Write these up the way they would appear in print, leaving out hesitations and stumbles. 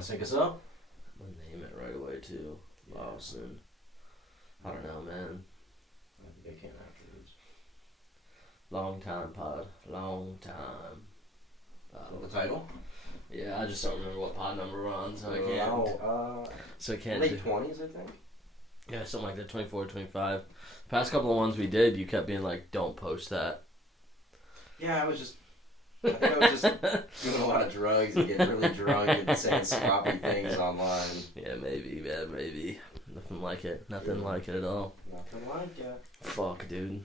want to sync us up? I'm gonna name it right away too. Yeah. Austin. I don't know, man. I think I can afterwards. Long time pod. Long time. The title? Yeah, I just don't remember what pod number we're on, so I can't. So I can't. Late 20s, I think. Yeah, something like that. 24, 25. The past couple of ones we did, you kept being like, "Don't post that." Yeah, I think I was just doing a lot of drugs and getting really drunk and saying sloppy things online. Yeah, maybe, man, maybe. Nothing like it. Nothing like it at all. Nothing like it. Fuck, dude.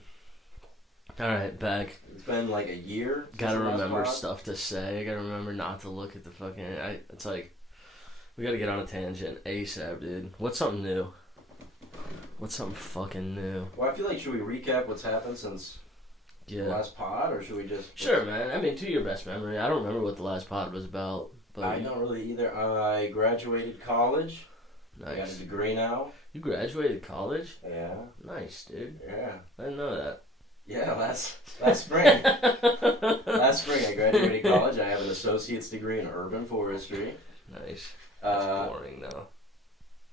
Alright, back. It's been like a year. Gotta remember stuff to say. I gotta remember not to look at the fucking... It's like... We gotta get on a tangent ASAP, dude. What's something new? What's something fucking new? Well, I feel like, should we recap what's happened since the last pod, or should we just... Sure, man. I mean, to your best memory. I don't remember what the last pod was about. But I don't really either. I graduated college. Nice. I got a degree now. You graduated college? Yeah. Nice, dude. Yeah. I didn't know that. Yeah, last spring. Last spring I graduated college. I have an associate's degree in urban forestry. Nice. That's boring, though.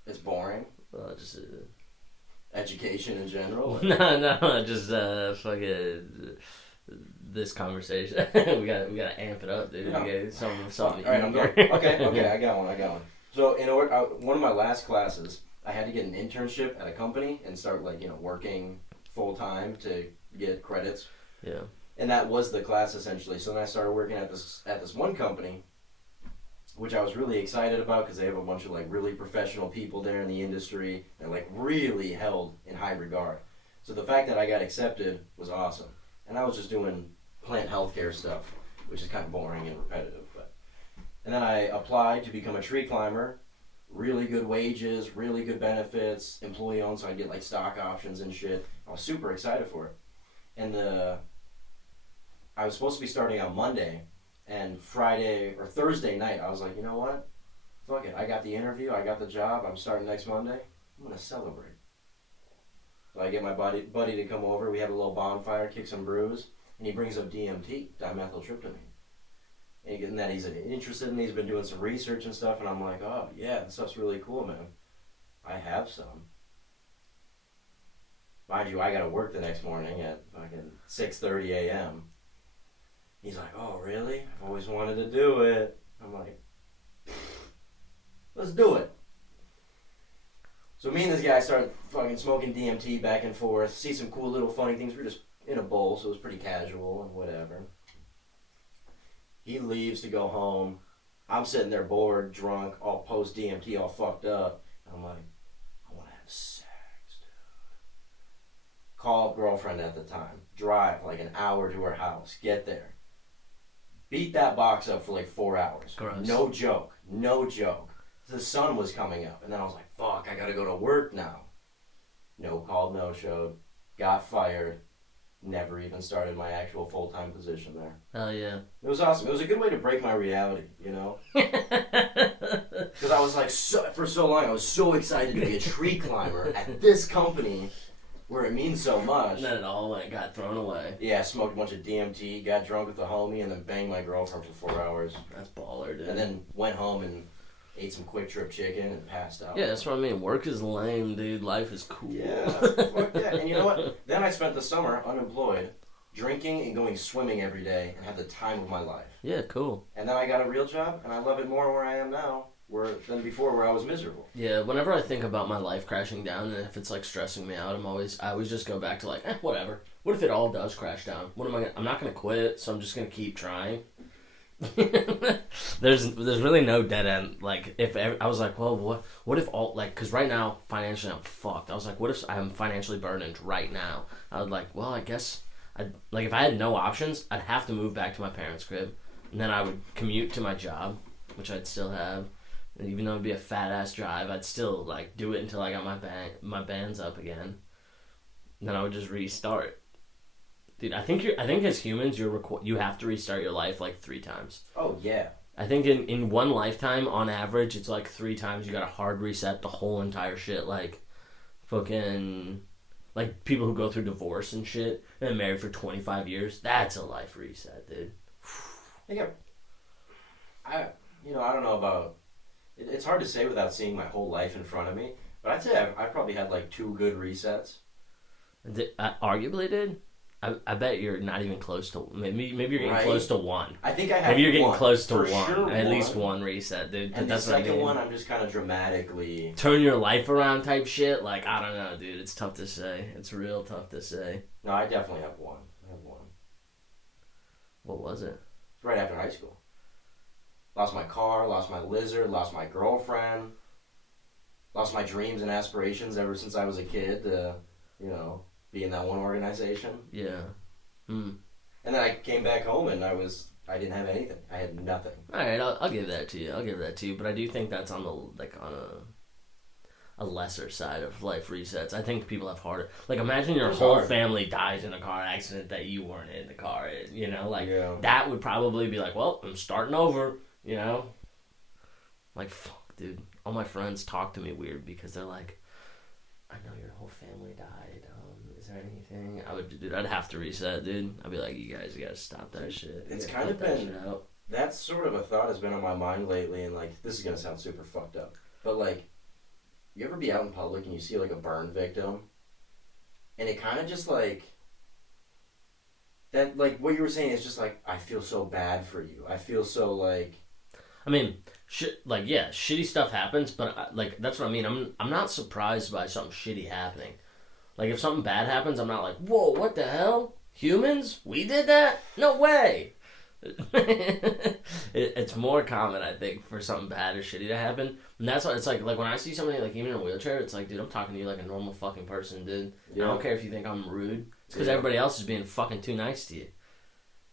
It's boring. Well, just... Education in general. No, just fucking this conversation. we gotta amp it up, dude. Yeah. We gotta something. All right, I'm going. Okay, I got one. So in order, one of my last classes, I had to get an internship at a company and start working full time to get credits. Yeah. And that was the class essentially. So then I started working at this one company, which I was really excited about because they have a bunch of really professional people there in the industry and really held in high regard. So the fact that I got accepted was awesome. And I was just doing plant healthcare stuff, which is kind of boring and repetitive. And then I applied to become a tree climber. Really good wages, really good benefits, employee owned, so I get stock options and shit. I was super excited for it. And I was supposed to be starting on Monday. And Friday or Thursday night, I was like, you know what? Fuck it. I got the interview. I got the job. I'm starting next Monday. I'm going to celebrate. So I get my buddy to come over. We have a little bonfire, kick some brews. And he brings up DMT, dimethyltryptamine. And that he's interested in. He's been doing some research and stuff. And I'm like, oh, yeah, that stuff's really cool, man. I have some. Mind you, I got to work the next morning at fucking 6:30 a.m. He's like, oh, really? I've always wanted to do it. I'm like, let's do it. So me and this guy start fucking smoking DMT back and forth, see some cool little funny things. We're just in a bowl, so it was pretty casual and whatever. He leaves to go home. I'm sitting there bored, drunk, all post-DMT, all fucked up. I'm like, I want to have sex, dude. Call up girlfriend at the time. Drive an hour to her house. Get there. Beat that box up for 4 hours. Gross. No joke. The sun was coming up. And then I was like, fuck, I gotta go to work now. No called, no showed. Got fired. Never even started my actual full-time position there. Hell yeah. It was awesome. It was a good way to break my reality, Because I was for so long, I was so excited to be a tree climber at this company where it means so much. And then it all got thrown away. Yeah, I smoked a bunch of DMT, got drunk with the homie, and then banged my girlfriend for 4 hours. That's baller, dude. And then went home and ate some Quick Trip chicken and passed out. Yeah, that's what I mean. Work is lame, dude. Life is cool. Yeah, fuck yeah. And you know what? Then I spent the summer unemployed, drinking and going swimming every day, and had the time of my life. Yeah, cool. And then I got a real job, and I love it more where I am now than before, where I was miserable. Yeah, whenever I think about my life crashing down, and if it's stressing me out, I always just go back to whatever. What if it all does crash down? What am I gonna? I'm not gonna quit, so I'm just gonna keep trying. There's really no dead end. I was like, well, what if all because right now financially I'm fucked. I was like, what if I'm financially burdened right now? I was like, well, I guess if I had no options, I'd have to move back to my parents' crib, and then I would commute to my job, which I'd still have. And even though it'd be a fat ass drive, I'd still do it until I got my bands up again. And then I would just restart. Dude, I think as humans you have to restart your life 3 times. Oh yeah. I think in one lifetime, on average, it's 3 times you gotta hard reset the whole entire shit. Fucking people who go through divorce and shit and been married for 25 years. That's a life reset, dude. I don't know about It's hard to say without seeing my whole life in front of me, but I'd say I've probably had like 2 good resets. Arguably, dude. I bet you're not even close to maybe you're getting Right? close to one. I think I have. Maybe you're getting one. close to For one. Sure At one. least one reset, dude. And the That's what I second mean. one, I'm just kind of dramatically. Turn your life around type shit. Like, I don't know, dude. It's tough to say. It's real tough to say. No, I definitely have one. I have one. What was it? It's right after high school. Lost my car, lost my lizard, lost my girlfriend, lost my dreams and aspirations ever since I was a kid to, be in that one organization. Yeah. Hmm. And then I came back home and I didn't have anything. I had nothing. All right, I'll give that to you. I'll give that to you. But I do think that's on a lesser side of life resets. I think people have harder. Like, imagine your It's whole hard. family dies in a car accident that you weren't in the car. Yeah. That would probably be like, well, I'm starting over. Like, fuck, dude. All my friends talk to me weird because they're like, I know your whole family died. Is there anything? I'd have to reset, dude. I'd be like, you guys gotta stop that shit. It's You kind gotta of cut that been- shit out. That's sort of a thought has been on my mind lately, and like this is gonna sound super fucked up, but like, you ever be out in public and you see like a burn victim, and it kind of just like that, like what you were saying is just like I feel so bad for you. I feel so like I mean, yeah, shitty stuff happens, but that's what I mean. I'm not surprised by something shitty happening. Like, if something bad happens, I'm not like, whoa, what the hell? Humans? We did that? No way. It's more common, I think, for something bad or shitty to happen. And that's why it's like when I see somebody, like, even in a wheelchair, it's like, dude, I'm talking to you like a normal fucking person, dude. Yeah. I don't care if you think I'm rude. It's because Yeah. everybody else is being fucking too nice to you.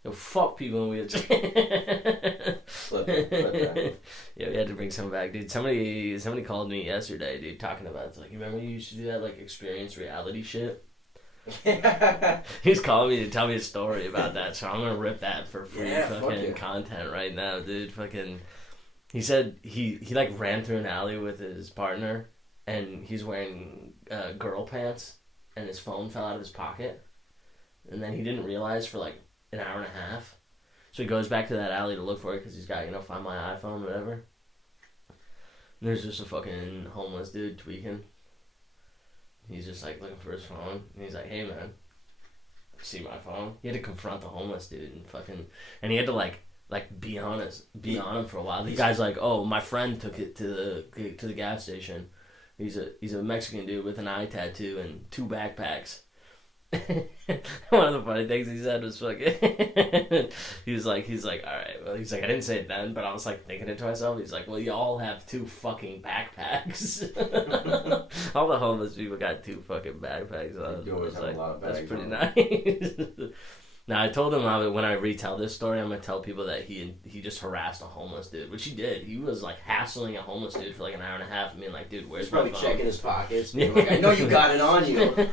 Yo, fuck people in wheelchairs. flip that. Yeah, we had to bring some back, dude. Somebody called me yesterday, dude, talking about it's like, you remember you used to do that like experience reality shit? He's calling me to tell me a story about that, so I'm gonna rip that for free fuck fucking yeah. content right now, dude. Fucking, he said he like ran through an alley with his partner, and he's wearing girl pants, and his phone fell out of his pocket, and then he didn't realize for like an hour and a half. So he goes back to that alley to look for it because he's got, Find My iPhone, whatever. And there's just a fucking homeless dude tweaking. He's just like looking for his phone. And he's like, hey man, see my phone? He had to confront the homeless dude and he had to like be on him for a while. The guy's like, oh, my friend took it to the gas station. He's a Mexican dude with an eye tattoo and 2 backpacks. One of the funny things he said was fucking he's like all right, well, he's like, I didn't say it then, but I was like thinking it to myself. He's like, well, y'all have 2 fucking backpacks. All the homeless people got 2 fucking backpacks. They do always have a lot of that's bags pretty on nice. Now, I told him when I retell this story, I'm gonna tell people that he just harassed a homeless dude, which he did. He was like hassling a homeless dude for like an hour and a half, and being like, dude, where's He's probably my phone? checking his pockets. Being like, I know you got it on you.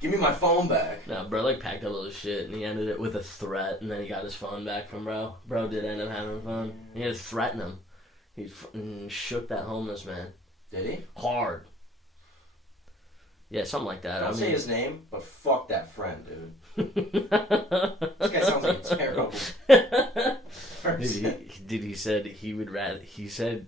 Give me my phone back. No, bro, like, packed up all his shit, and he ended it with a threat, and then he got his phone back from bro. Bro did end up having a phone. He had to threaten him. He shook that homeless man. Did he? Hard. Yeah, something like that. Don't say his name, but fuck that friend, dude. This guy sounds like a terrible person. He said he would rather. He said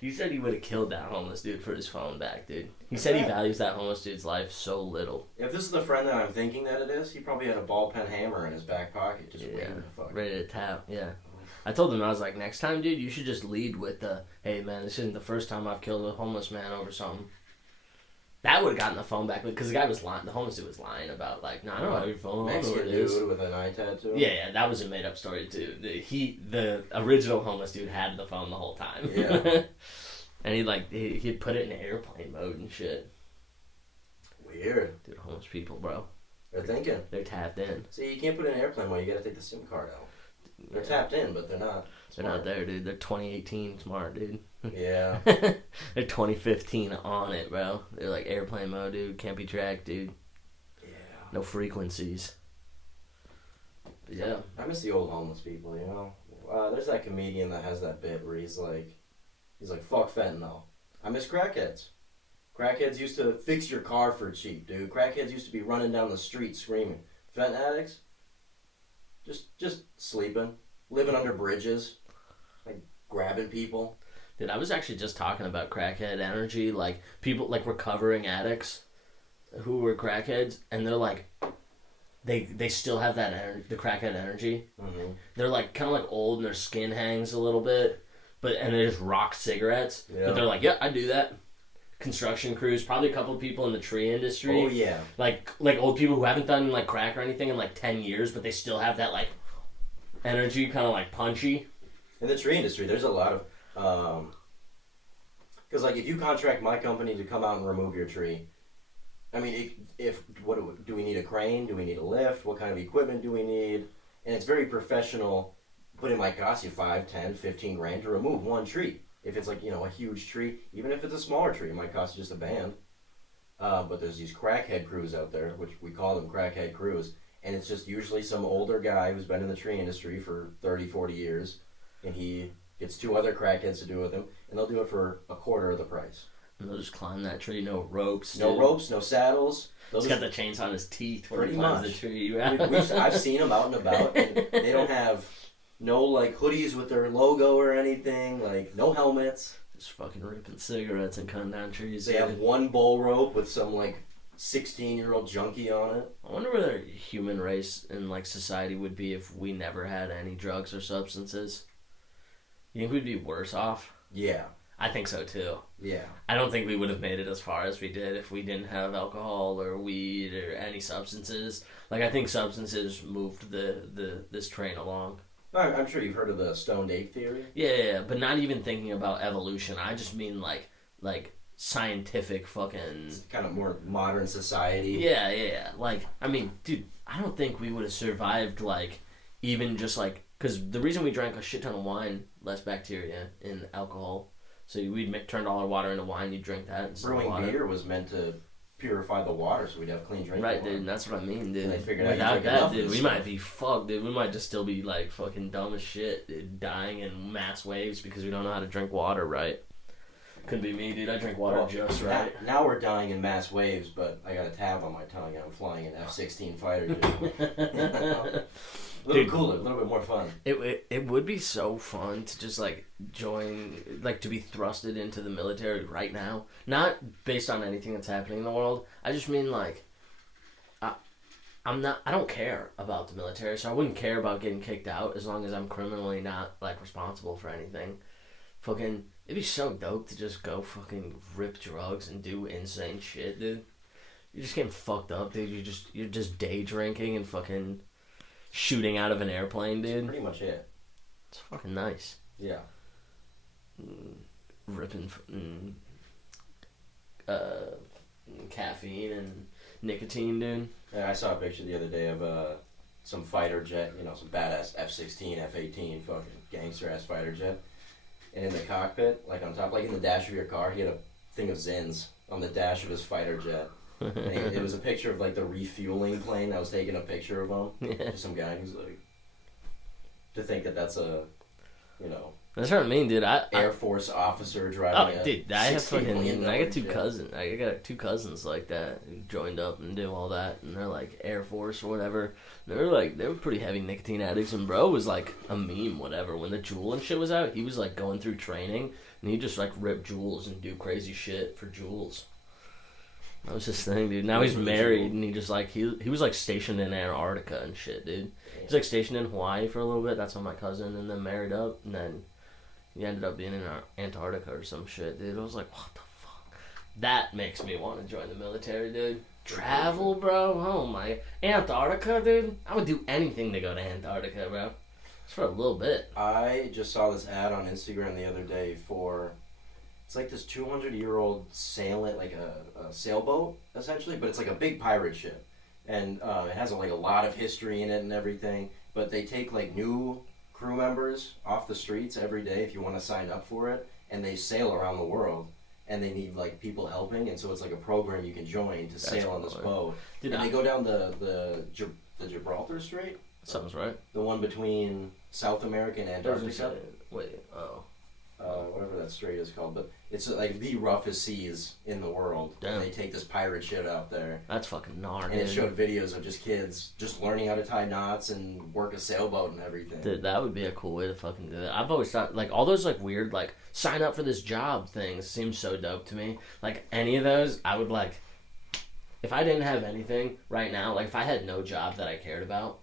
he would have killed that homeless dude for his phone back, dude. He said he values that homeless dude's life so little. If this is the friend that I'm thinking that it is, he probably had a ball pen hammer in his back pocket, just Yeah, waiting to fuck. ready to tap. Yeah. I told him, I was like, next time, dude, you should just lead with the, hey, man, this isn't the first time I've killed a homeless man over something. That would have gotten the phone back, because the guy was lying. The homeless dude was lying about, like, no, I don't have your phone. I don't know where Mexican it is. dude with an eye tattoo. Yeah, that was a made-up story, too. The original homeless dude had the phone the whole time. Yeah. And he'd put it in airplane mode and shit. Weird. Dude, homeless people, bro. They're thinking. They're tapped in. See, you can't put it in airplane mode. You gotta take the SIM card out. They're tapped in, but they're not. They're not there, dude. They're 2018 smart, dude. Yeah. They're 2015 on it, bro. They're like airplane mode, dude. Can't be tracked, dude. Yeah. No frequencies. But yeah. I miss the old homeless people, you know? There's that comedian that has that bit where he's like, fuck fentanyl. I miss crackheads. Crackheads used to fix your car for cheap, dude. Crackheads used to be running down the street screaming. Fent addicts, just sleeping, living under bridges. Like, grabbing people. Dude, I was actually just talking about crackhead energy, like people like recovering addicts who were crackheads, and they're like, they still have that the crackhead energy. Mm-hmm. They're like kind of like old, and their skin hangs a little bit, and they just rock cigarettes. Yeah. But they're like, yeah, I do that. Construction crews, probably a couple of people in the tree industry. Oh yeah. Like old people who haven't done like crack or anything in like 10 years, but they still have that like energy, kind of like punchy. In the tree industry, there's a lot of, because like if you contract my company to come out and remove your tree, I mean, what do we need a crane? Do we need a lift? What kind of equipment do we need? And it's very professional, but it might cost you 5, 10, 15 grand to remove one tree. If it's like, a huge tree, even if it's a smaller tree, it might cost you just a band. But there's these crackhead crews out there, which we call them crackhead crews, and it's just usually some older guy who's been in the tree industry for 30, 40 years, and he gets 2 other crackheads to do it with him, and they'll do it for a quarter of the price. And they'll just climb that tree, no ropes. No ropes, no saddles. He's got the chains on his teeth when Pretty he climbs much. the tree. I've seen them out and about, and they don't have no like hoodies with their logo or anything, like no helmets. Just fucking ripping cigarettes and cutting down trees. They have one bull rope with some like 16-year-old junkie on it. I wonder where the human race and like society would be if we never had any drugs or substances. You think we'd be worse off? Yeah. I think so too. Yeah. I don't think we would have made it as far as we did if we didn't have alcohol or weed or any substances. Like I think substances moved this train along. I'm sure you've heard of the stoned ape theory. Yeah, but not even thinking about evolution. I just mean like scientific fucking. It's kind of more modern society. Yeah. Like I mean, dude, I don't think we would have survived like even just like because the reason we drank a shit ton of wine, less bacteria in alcohol. So we'd turned all our water into wine. You drink that. Instead Brewing of water. beer was meant to purify the water, so we'd have clean drinking water. Right, dude. That's what I mean, dude. And they figured out you Without drink that, enough of dude, this we stuff. might be fucked, dude. We might just still be like fucking dumb as shit, dude, dying in mass waves because we don't know how to drink water right. Could be me, dude. I drink water just right. Now we're dying in mass waves, but I got a tab on my tongue and I'm flying an F-16 fighter jet. A little cooler, a little bit more fun. It would be so fun to just like join, like to be thrusted into the military right now. Not based on anything that's happening in the world. I just mean like, I don't care about the military, so I wouldn't care about getting kicked out as long as I'm criminally not like responsible for anything. Fucking, it'd be so dope to just go fucking rip drugs and do insane shit, dude. You're just getting fucked up, dude. You're just day drinking and fucking shooting out of an airplane, dude. Pretty much it. It's fucking nice. Yeah. Ripping caffeine and nicotine, dude. Yeah, I saw a picture the other day of some fighter jet, some badass F-16, F-18, fucking gangster-ass fighter jet. And in the cockpit, like on top, like in the dash of your car, he had a thing of Zins on the dash of his fighter jet. And it was a picture of like the refueling plane. I was taking a picture of him. Yeah. Just some guy who's like, to think that that's a, That's what I mean, dude. Air Force officer driving. Oh, dude, I have $16 million I got two jet. cousins. I got 2 cousins like that who joined up and do all that, and they're like Air Force or whatever. They were pretty heavy nicotine addicts, and bro was like a meme, whatever. When the Juul and shit was out, he was like going through training, and he just like rip Juuls and do crazy shit for Juuls. That was his thing, dude. Now he's married, and he just like he was like stationed in Antarctica and shit, dude. He's like stationed in Hawaii for a little bit. That's how my cousin, and then married up, and then he ended up being in Antarctica or some shit, dude. I was like, what the fuck? That makes me want to join the military, dude. Travel, bro. Oh my, Antarctica, dude. I would do anything to go to Antarctica, bro. Just for a little bit. I just saw this ad on Instagram the other day for, it's like this 200-year-old sailing, like a sailboat, essentially, but it's like a big pirate ship. And it has like a lot of history in it and everything, but they take like new crew members off the streets every day if you want to sign up for it, and they sail around the world, and they need like people helping, and so it's like a program you can join to sail on this boat. Dude, and they go down the Gibraltar Strait, Sounds right. the one between South America and Antarctica. Wait, oh. whatever that strait is called, but it's like the roughest seas in the world. Damn. And they take this pirate shit out there. That's fucking gnarly. And it showed videos of just kids just learning how to tie knots and work a sailboat and everything. Dude, that would be a cool way to fucking do it. I've always thought, like, all those, like, weird, like, sign up for this job things seem so dope to me. Like, any of those, I would, like, if I didn't have anything right now, like, if I had no job that I cared about,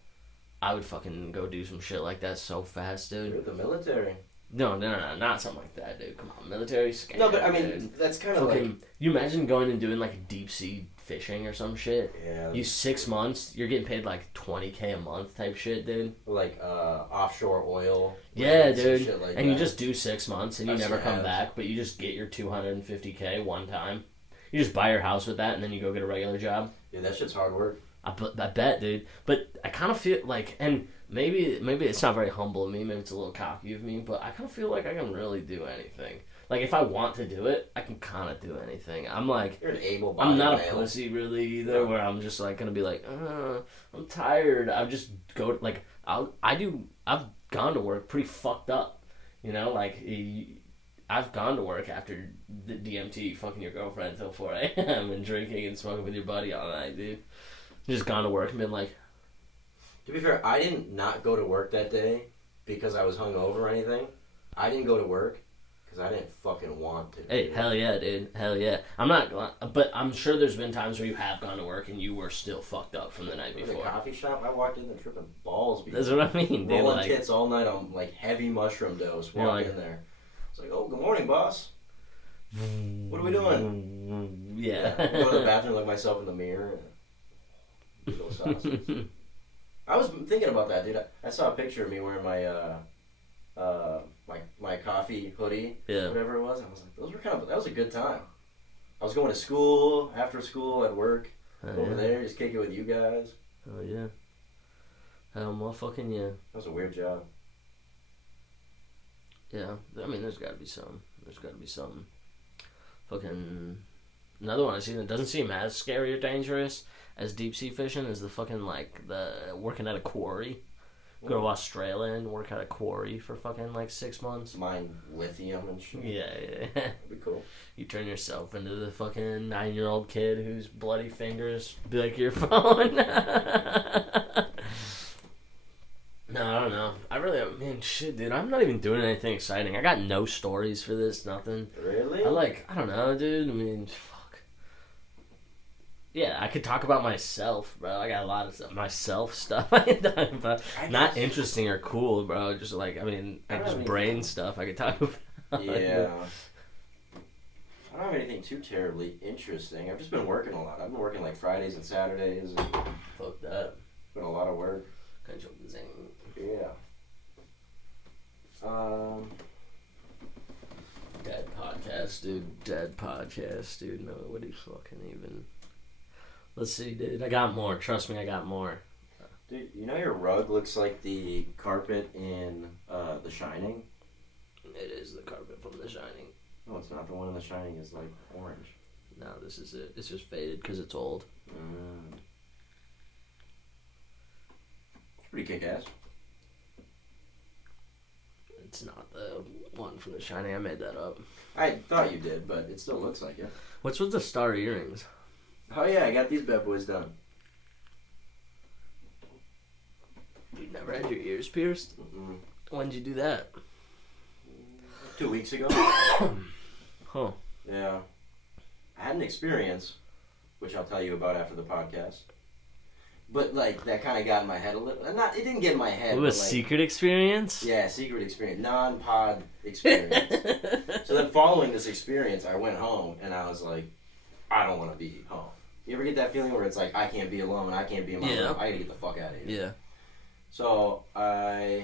I would fucking go do some shit like that so fast, dude. You're the military. No, not something like that, dude. Come on, military scam. No, but I mean, dude. that's kind of like... You imagine going and doing, like, deep sea fishing or some shit? Yeah. You 6 months, you're getting paid, like, $20K a month type shit, dude. Like, offshore oil. Yeah, and dude. shit like And that. you just do 6 months and you I've never seen come ads. back, but you just get your $250K one time. You just buy your house with that and then you go get a regular job. Dude, that shit's hard work. I bet, dude. But I kind of feel like, and maybe it's not very humble of me, maybe it's a little cocky of me, but I kind of feel like I can really do anything. Like, if I want to do it, I can kind of do anything. I'm like, You're an able-bodied I'm not a male. pussy really either, where I'm just like gonna be like, I'm tired. I'll just go, like, I've gone to work pretty fucked up, you know, like, I've gone to work after the DMT, fucking your girlfriend until 4 a.m. and drinking and smoking with your buddy all night, dude. Just gone to work and been like... To be fair, I didn't not go to work that day because I was hungover or anything. I didn't go to work because I didn't fucking want to. Hey, hell yeah, dude. Hell yeah. I'm not... But I'm sure there's been times where you have gone to work and you were still fucked up from the night In before. the coffee shop, I walked in there tripping balls. That's what I mean, dude. Rolling Like, tits all night on, like, heavy mushroom dose. You're Walk like- in there. It's like, oh, good morning, boss. What are we doing? Yeah. Go to the bathroom, look myself in the mirror. Eat those sausages. I was thinking about that, dude. I saw a picture of me wearing my coffee hoodie, Yeah. whatever it was. And I was like, that was a good time. I was going to school, after school, at work, Hell over yeah. there, just kicking with you guys. Hell yeah. Hell motherfucking yeah. That was a weird job. Yeah. I mean, there's gotta be some. There's gotta be something. Fucking... Another one I seen that doesn't seem as scary or dangerous as deep sea fishing is the fucking, like, the working at a quarry. Go to Australia and work at a quarry for fucking, like, 6 months. Mine lithium and shit. Yeah. That'd be cool. You turn yourself into the fucking 9-year-old kid whose bloody fingers be like your phone. No, I don't know. Shit, dude. I'm not even doing anything exciting. I got no stories for this, nothing. Really? I don't know, dude. I mean, fuck. Yeah, I could talk about myself, bro. I got a lot of myself stuff I can talk about. Not interesting or cool, bro. Just like, just brain stuff I could talk about. Yeah. I don't have anything too terribly interesting. I've just been working a lot. I've been working like Fridays and Saturdays. And Fuck that. been a lot of work. Yeah. Dead podcast, dude. Dead podcast, dude. No, what do you fucking even... Let's see, dude. I got more. Trust me, I got more. Dude, you know your rug looks like the carpet in The Shining? It is the carpet from The Shining. No, it's not. The one in The Shining is like orange. No, this is it. It's just faded because it's old. It's pretty kick-ass. It's not the one from The Shining. I made that up. I thought you did, but it still looks like it. What's with the star earrings? Oh yeah, I got these bad boys done. You never had your ears pierced? Mm-mm. When'd you do that? 2 weeks ago. Huh. Yeah. I had an experience, which I'll tell you about after the podcast. But, like, that kind of got in my head a little. It didn't get in my head. What, but, a like, secret experience? Yeah, secret experience. Non-pod experience. So then following this experience, I went home, and I was like, I don't want to be home. You ever get that feeling where it's like, I can't be alone, I can't be in my room, I gotta get the fuck out of here. Yeah. So, I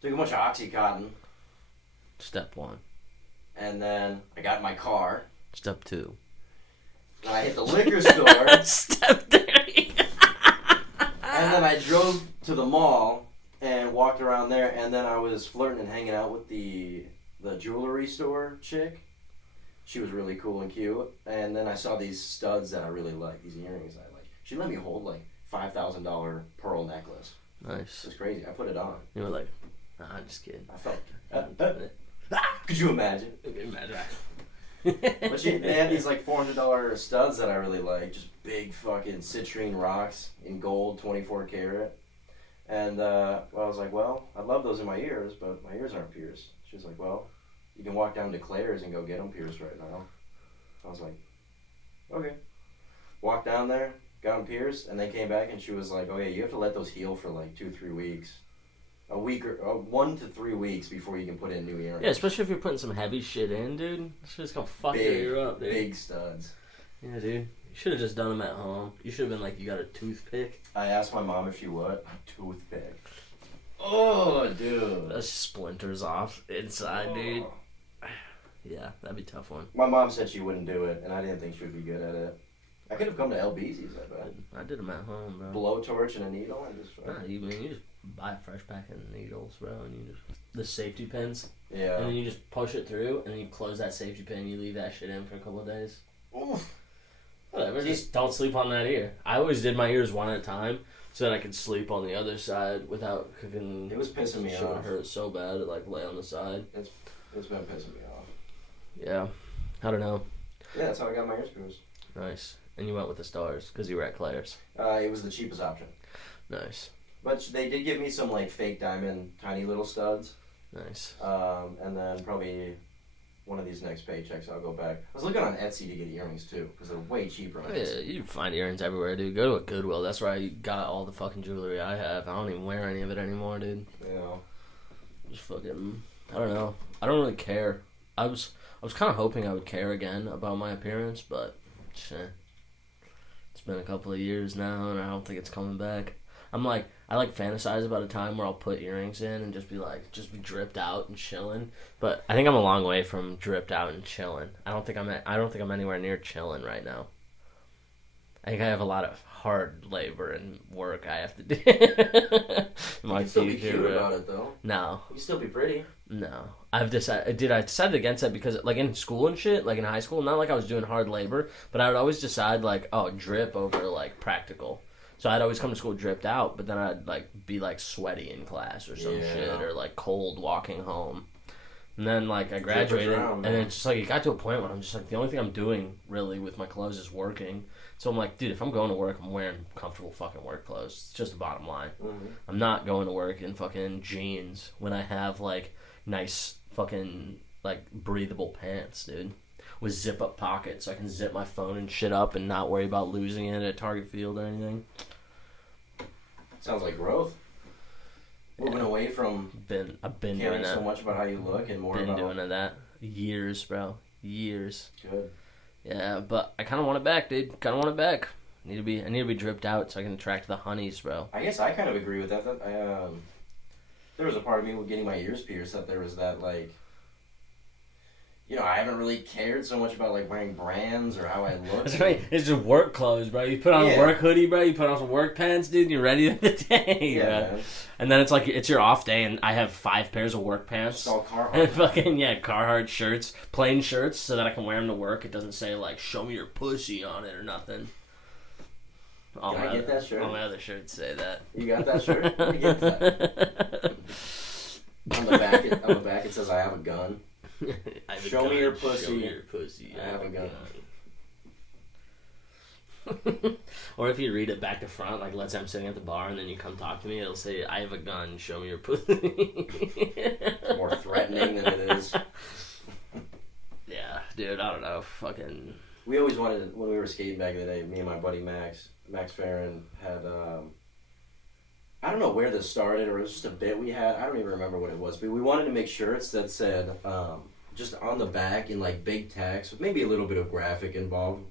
took a bunch of Oxycontin, Step 1. and then I got in my car, Step 2. and I hit the liquor store, Step 3. and then I drove to the mall and walked around there, and then I was flirting and hanging out with the jewelry store chick. She was really cool and cute, and then I saw these studs that I really like, these earrings I like. She let me hold like $5,000 pearl necklace. It Nice. was crazy. I put it on. You were like, nah, I'm just kidding. I felt. Could you imagine? Imagine. But they had these like $400 studs that I really like, just big fucking citrine rocks in gold, 24 karat. And I was like, well, I'd love those in my ears, but my ears aren't pierced. She was like, well, you can walk down to Claire's and go get them pierced right now. I was like, okay. Walked down there, got them pierced, and they came back and she was like, oh yeah, you have to let those heal for like 2-3 weeks. A week or 1 to 3 weeks before you can put in new earrings. Yeah, especially if you're putting some heavy shit in, dude. It's just gonna fuck your ear up, dude. Big studs. Yeah, dude. You should have just done them at home. You should have been like, you got a toothpick. I asked my mom if she would. A toothpick. Oh, dude. That splinters off inside, dude. Yeah, that'd be a tough one. My mom said she wouldn't do it, and I didn't think she would be good at it. I could have come to LBZ's, I bet. I did them at home, bro. Blowtorch and a needle and just... Nah, you just buy a fresh pack of needles, bro, and you just... The safety pins. Yeah. And then you just push it through, and then you close that safety pin, and you leave that shit in for a couple of days. Oof. Whatever, just don't sleep on that ear. I always did my ears one at a time, so that I could sleep on the other side without cooking. It was pissing me off. off. It hurt so bad to like lay on the side. It's been pissing me off. Yeah, I don't know. Yeah, that's how I got my ears pierced. Nice. And you went with the stars because you were at Claire's. It was the cheapest option. Nice. But they did give me some like fake diamond, tiny little studs. Nice. And then probably one of these next paychecks I'll go back. I was looking on Etsy to get earrings too because they're way cheaper on Etsy. Yeah, you find earrings everywhere, dude. Go to a Goodwill. That's where I got all the fucking jewelry I have. I don't even wear any of it anymore, dude. Yeah. Just fucking. I don't know. I don't really care. I was kind of hoping I would care again about my appearance, but shit. It's been a couple of years now, and I don't think it's coming back. I like fantasize about a time where I'll put earrings in and just be dripped out and chilling. But I think I'm a long way from dripped out and chilling. I don't think I'm anywhere near chilling right now. I think I have a lot of hard labor and work I have to do. You can still be cute about it though. No. You can still be pretty. No. I decided against that because, like, in school and shit, like in high school, not like I was doing hard labor, but I would always decide, like, drip over, like, practical. So I'd always come to school dripped out, but then I'd, like, be, like, sweaty in class or some shit, or, like, cold walking home. And then, like, I graduated, and then it's just, like, it got to a point where I'm just, like, the only thing I'm doing, really, with my clothes is working. So I'm like, dude, if I'm going to work, I'm wearing comfortable fucking work clothes. It's just the bottom line. Mm-hmm. I'm not going to work in fucking jeans when I have, like, nice fucking, like, breathable pants, dude. With zip-up pockets, so I can zip my phone and shit up and not worry about losing it at Target Field or anything. Sounds like growth. Moving away from I've been caring doing that. so much about how you look and more about... Been doing that. Years, bro. Years. Good. Yeah, but I kind of want it back, dude. Kind of want it back. I need to be dripped out so I can attract the honeys, bro. I guess I kind of agree with that. There was a part of me with getting my ears pierced that there was that, like... You know, I haven't really cared so much about, like, wearing brands or how I look. That's right. It's just work clothes, bro. You put on a work hoodie, bro. You put on some work pants, dude. And you're ready for the day, yeah, bro. man. And then it's like, it's your off day, and I have 5 pairs of work pants. It's all Carhartt. And fucking, Carhartt shirts. Plain shirts, so that I can wear them to work. It doesn't say, like, show me your pussy on it or nothing. Can I get that shirt? All my other shirts say that. You got that shirt? Let me get that. On the back it says I have a gun. Show me your pussy. Show me your pussy. I have a gun. Or if you read it back to front, like, let's say I'm sitting at the bar and then you come talk to me, it'll say, I have a gun, show me your pussy. More threatening than it is. Yeah, dude, I don't know. Fucking. We always wanted, when we were skating back in the day, me and my buddy Max Farron had, I don't know where this started, or it was just a bit we had. I don't even remember what it was, but we wanted to make shirts that said, just on the back in, like, big text, with maybe a little bit of graphic involved,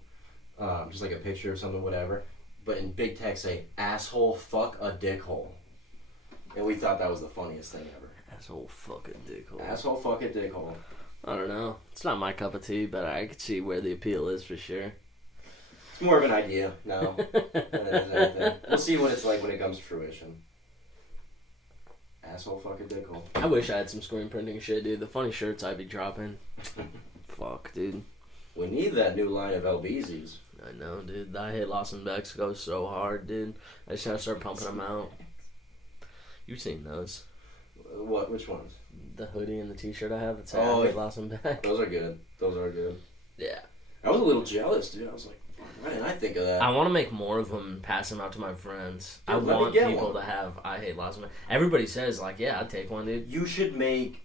just like a picture of something, whatever, but in big text say, asshole, fuck a dickhole. And we thought that was the funniest thing ever. Asshole, fuck a dickhole. Asshole, fuck a dickhole. I don't know. It's not my cup of tea, but I could see where the appeal is for sure. It's more of an idea now than it is anything. We'll see what it's like when it comes to fruition. Asshole, fuck a dickhole. I wish I had some screen printing shit, dude. The funny shirts I'd be dropping. Fuck, dude. We need that new line of LBZs. I know, dude. I hit Los in Mexico so hard, dude. I just gotta start pumping them out. You've seen those. What? Which ones? the hoodie and the T-shirt I have that say Oh, I hate Lawson back. Those are good. Those are good. Yeah. I was a little jealous, dude. I was like, why didn't I think of that? I want to make more of them and pass them out to my friends. Dude, I let me want get people one. to have I hate Lawson back. Everybody says like, yeah, I'd take one, dude. You should make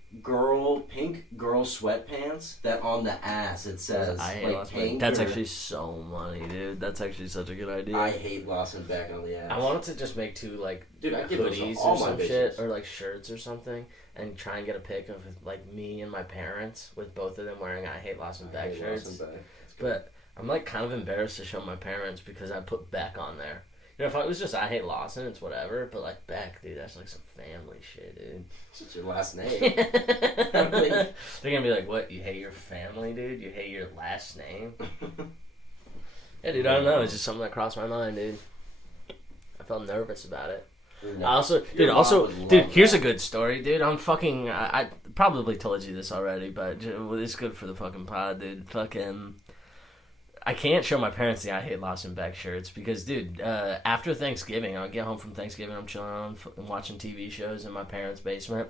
pink girl sweatpants that on the ass it says I hate like Lawson pink. back. That's or- actually so money, dude. That's actually such a good idea. I hate Lawson back on the ass. I wanted to just make two like Dude, I give those to hoodies all or my some bitches. shit, or like shirts or something, and try and get a pic of like me and my parents with both of them wearing I hate Lawson I back hate shirts. Lawson back. But I'm like kind of embarrassed to show my parents because I put Beck on there. You know, if it was just I hate Lawson, it's whatever. But like Beck, dude, that's like some family shit, dude. It's your last name. They're gonna be like, "What? You hate your family, dude? You hate your last name?" Yeah, dude. I don't know. It's just something that crossed my mind, dude. I felt nervous about it. No. I also, Your dude. mom Also, would love dude. Here's a that. good story, dude. I'm fucking. I probably told you this already, but it's good for the fucking pod, dude. Fucking. I can't show my parents the I hate Lawson Beck shirts because, dude, after Thanksgiving, I'll get home from Thanksgiving, I'm chilling on and watching TV shows in my parents' basement.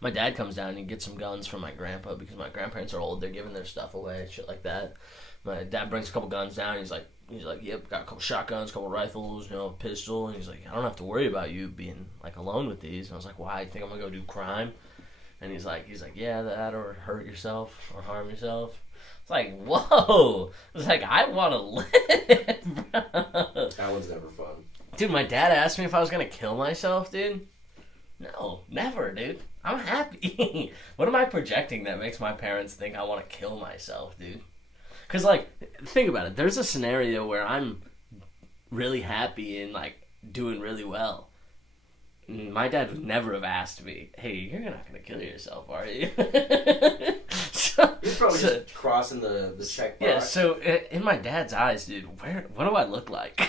My dad comes down and he gets some guns from my grandpa because my grandparents are old. They're giving their stuff away and shit like that. My dad brings a couple guns down. He's like, yep, got a couple shotguns, a couple rifles, a pistol. And he's like, I don't have to worry about you being like alone with these. And I was like, why? You think I'm gonna go do crime? And he's like, yeah, that or hurt yourself or harm yourself. It's like, whoa. It's like, I want to live, bro. That one's never fun. Dude, my dad asked me if I was going to kill myself, dude. No, never, dude. I'm happy. What am I projecting that makes my parents think I want to kill myself, dude? Because, like, think about it. There's a scenario where I'm really happy and, like, doing really well. My dad would never have asked me, hey, you're not going to kill yourself, are you? He's probably just crossing the check box. Yeah, so in my dad's eyes, dude, what do I look like?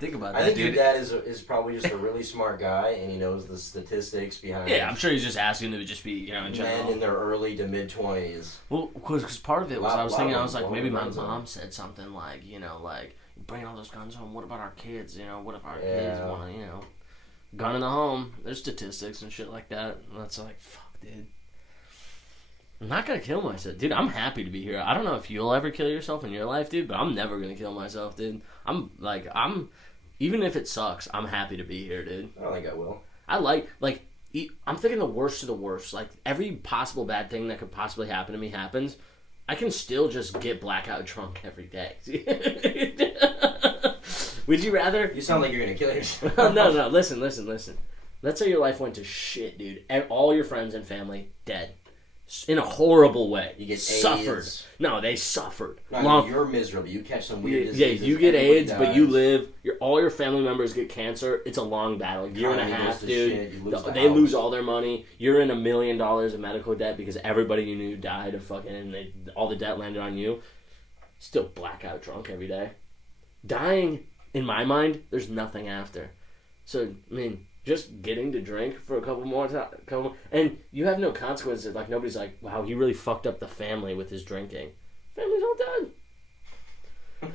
Think about that, I think dude. your dad is probably just a really smart guy, and he knows the statistics behind Yeah, I'm sure he's just asking to just be, in men general. in their early to mid 20s. Well, because part of it was I was thinking, I was like, Lot maybe of my guns on. mom said something like, like, bring all those guns home. What about our kids? What if our kids Yeah. want to, gun in the home? There's statistics and shit like that. And that's like, fuck, dude. I'm not gonna kill myself, dude. I'm happy to be here. I don't know if you'll ever kill yourself in your life, dude, but I'm never gonna kill myself, dude. Even if it sucks, I'm happy to be here, dude. I don't think I will. I'm thinking the worst of the worst. Like, every possible bad thing that could possibly happen to me happens. I can still just get blackout drunk every day. Would you rather? You sound like you're gonna kill yourself. No. Listen. Let's say your life went to shit, dude. And all your friends and family dead. In a horrible way. You get suffered. AIDS. No, they suffered. No, you're miserable. You catch some weird Yeah, diseases. you get everybody AIDS, but you dies. live. All your family members get cancer. It's a long battle, year and a Economy half, goes to dude. shit, you lose the They lose house. all their money. You're in $1 million of medical debt because everybody you knew died of fucking, and all the debt landed on you. Still blackout drunk every day. Dying, in my mind, there's nothing after. So, I mean, just getting to drink for a couple more times, and you have no consequences. Like, nobody's like, wow, he really fucked up the family with his drinking. Family's all done.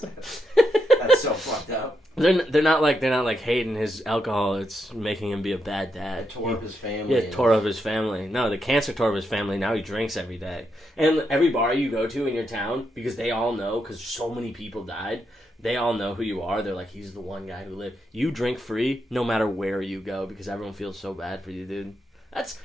That's so fucked up. They're not like hating his alcohol. It's making him be a bad dad. It tore up his family. Yeah, it tore up his family. No, the cancer tore up his family. Now he drinks every day. And every bar you go to in your town, because they all know, because so many people died, they all know who you are. They're like, he's the one guy who lived. You drink free no matter where you go because everyone feels so bad for you, dude.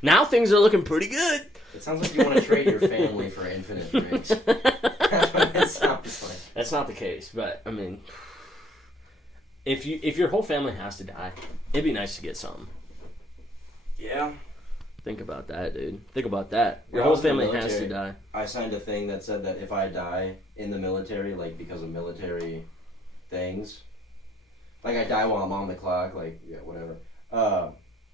Now things are looking pretty good. It sounds like you want to trade your family for infinite drinks. That's what it sounds like. That's not the case, but I mean, if your whole family has to die, it'd be nice to get something. Yeah. Think about that, dude. Think about that. Your When I whole was in the family has to military, die. I signed a thing that said that if I die in the military, like because of military things, like I die while I'm on the clock, like yeah, whatever.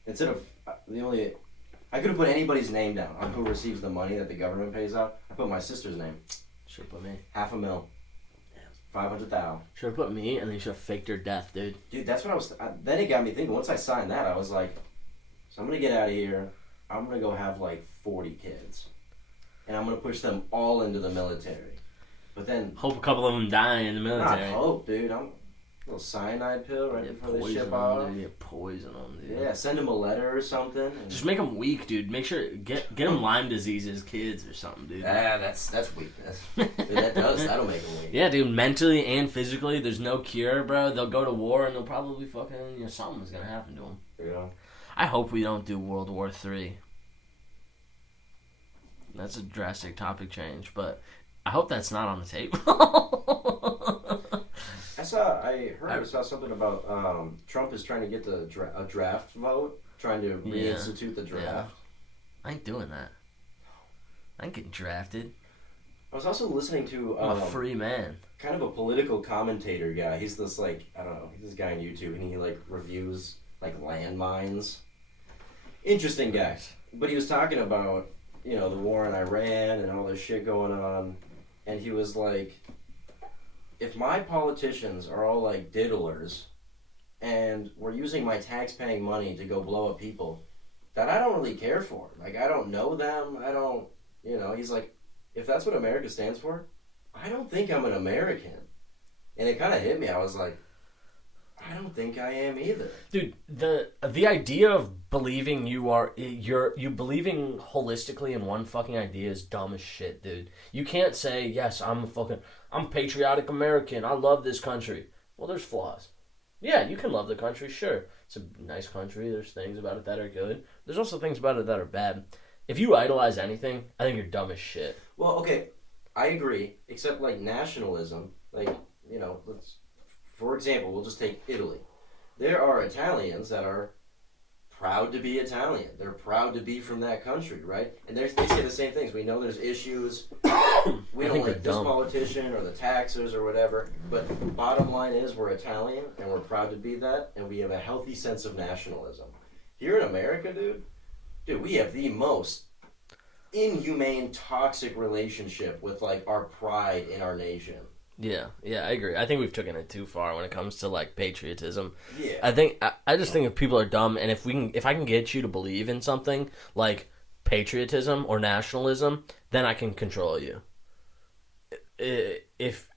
Instead of I could have put anybody's name down on who receives the money that the government pays out. I put my sister's name. Should have put me. $500,000. 500,000. Should have put me, and then you should have faked her death, dude. Dude, that's what I was. Then it got me thinking. Once I signed that, I was like, so I'm gonna get out of here. I'm gonna go have like 40 kids, and I'm gonna push them all into the military. But then, Hope a couple of them die in the military. not hope, dude. little cyanide pill right before they poison ship them, off. dude. Yeah, poison them, dude. Yeah, send them a letter or something. And Just make them weak, dude. Make sure get them Lyme disease as kids or something, dude. that's weakness. Dude, that'll make them weak. Yeah, dude. Mentally and physically, there's no cure, bro. They'll go to war and they'll probably fucking something's gonna happen to them. Yeah. I hope we don't do World War III. That's a drastic topic change, but I hope that's not on the table. I saw something about Trump is trying to get a draft vote, trying to reinstitute the draft. Yeah. I ain't doing that. I ain't getting drafted. I was also listening to I'm a free man. kind of a political commentator guy. He's this I don't know, he's this guy on YouTube, and he reviews landmines. Interesting guy. But he was talking about, the war in Iran and all this shit going on, and he was like, if my politicians are all diddlers, and we're using my tax-paying money to go blow up people that I don't really care for, I don't know them, I don't, he's like, if that's what America stands for, I don't think I'm an American. And it kind of hit me. I was like, I don't think I am either. Dude, the idea of believing you believing holistically in one fucking idea is dumb as shit, dude. You can't say, yes, I'm patriotic American. I love this country. Well, there's flaws. Yeah, you can love the country, sure. It's a nice country. There's things about it that are good. There's also things about it that are bad. If you idolize anything, I think you're dumb as shit. Well, okay, I agree, except nationalism, for example, we'll just take Italy. There are Italians that are proud to be Italian. They're proud to be from that country, right? And they say the same things. We know there's issues. We don't like this politician or the taxes or whatever. But bottom line is we're Italian and we're proud to be that, and we have a healthy sense of nationalism. Here in America, dude, we have the most inhumane, toxic relationship with like our pride in our nation. Yeah, I agree. I think we've taken it too far when it comes to patriotism. Yeah. I just think if people are dumb, and if I can get you to believe in something like patriotism or nationalism, then I can control you. If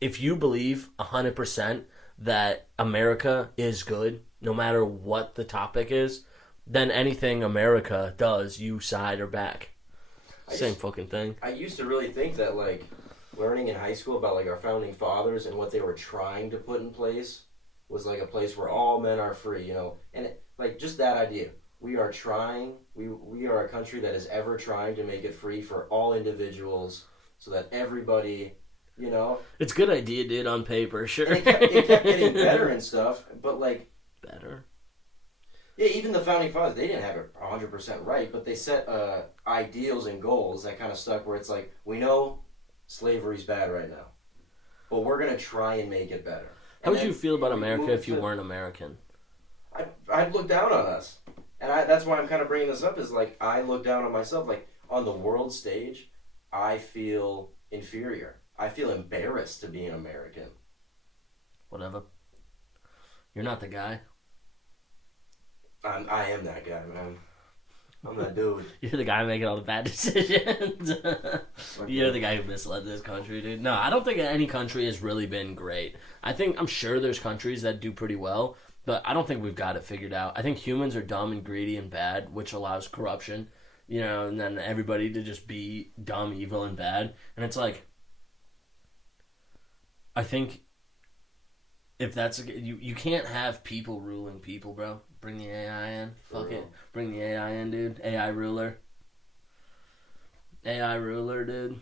you believe 100% that America is good, no matter what the topic is, then anything America does, you side or back. Same fucking thing. I used to really think that learning in high school about our founding fathers and what they were trying to put in place was a place where all men are free, and just that idea. We are trying, we are a country that is ever trying to make it free for all individuals so that everybody, It's a good idea, dude, on paper, sure. And it kept getting better and stuff, but better? Yeah, even the founding fathers, they didn't have it 100% right, but they set ideals and goals that kind of stuck where it's we know slavery's bad right now, but we're going to try and make it better. How would you feel about America if you weren't American? I'd look down on us. And that's why I'm kind of bringing this up is I look down on myself. On the world stage, I feel inferior. I feel embarrassed to be an American. Whatever. You're not the guy. I am that guy, man. I'm that dude. You're the guy making all the bad decisions. You're the guy who misled this country, dude. No, I don't think any country has really been great. I'm sure there's countries that do pretty well, but I don't think we've got it figured out. I think humans are dumb and greedy and bad, which allows corruption, and then everybody to just be dumb, evil, and bad. And it's I think if that's you can't have people ruling people, bro. Bring the AI in. Fuck it. Bring the AI in, dude. AI ruler. AI ruler, dude.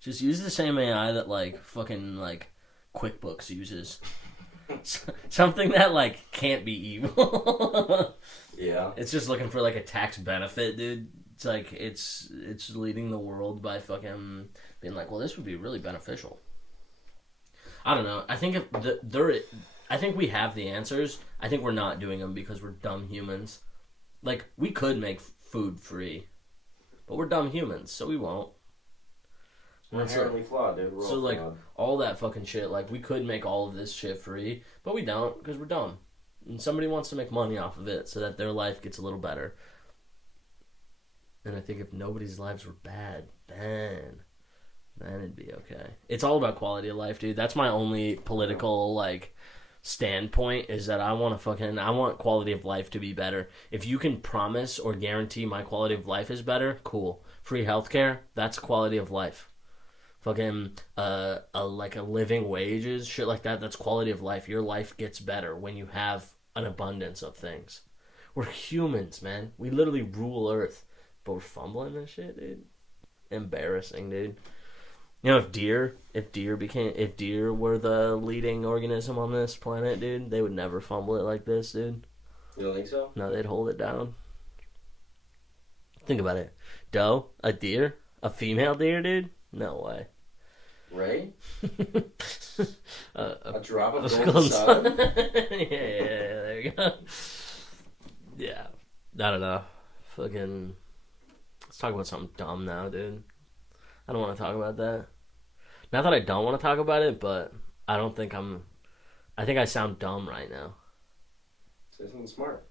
Just use the same AI that fucking QuickBooks uses. Something that can't be evil. Yeah. It's just looking for a tax benefit, dude. It's it's leading the world by fucking being well, this would be really beneficial. I don't know. I think I think we have the answers. I think we're not doing them because we're dumb humans. We could make food free, but we're dumb humans, so we won't. We're inherently flawed, dude. We're all flawed. All that fucking shit, we could make all of this shit free, but we don't because we're dumb. And somebody wants to make money off of it so that their life gets a little better. And I think if nobody's lives were bad, then then it'd be okay. It's all about quality of life, dude. That's my only political like standpoint is that I want quality of life to be better. If you can promise or guarantee my quality of life is better, cool. Free healthcare, that's quality of life. Fucking like a living wages, shit like that, that's quality of life. Your life gets better when you have an abundance of things. We're humans, man. We literally rule Earth, but we're fumbling this shit, dude. Embarrassing, dude. You know, if deer were the leading organism on this planet, dude, they would never fumble it like this, dude. You don't think so? No, they'd hold it down. Think about it. Doe, a deer, a female deer, dude? No way. Ray? A drop of golden golden sun? yeah, there you go. Yeah. I don't know. Fucking... Let's talk about something dumb now, dude. I don't want to talk about that. Not that I don't want to talk about it, but I don't think I think I sound dumb right now. Say something smart.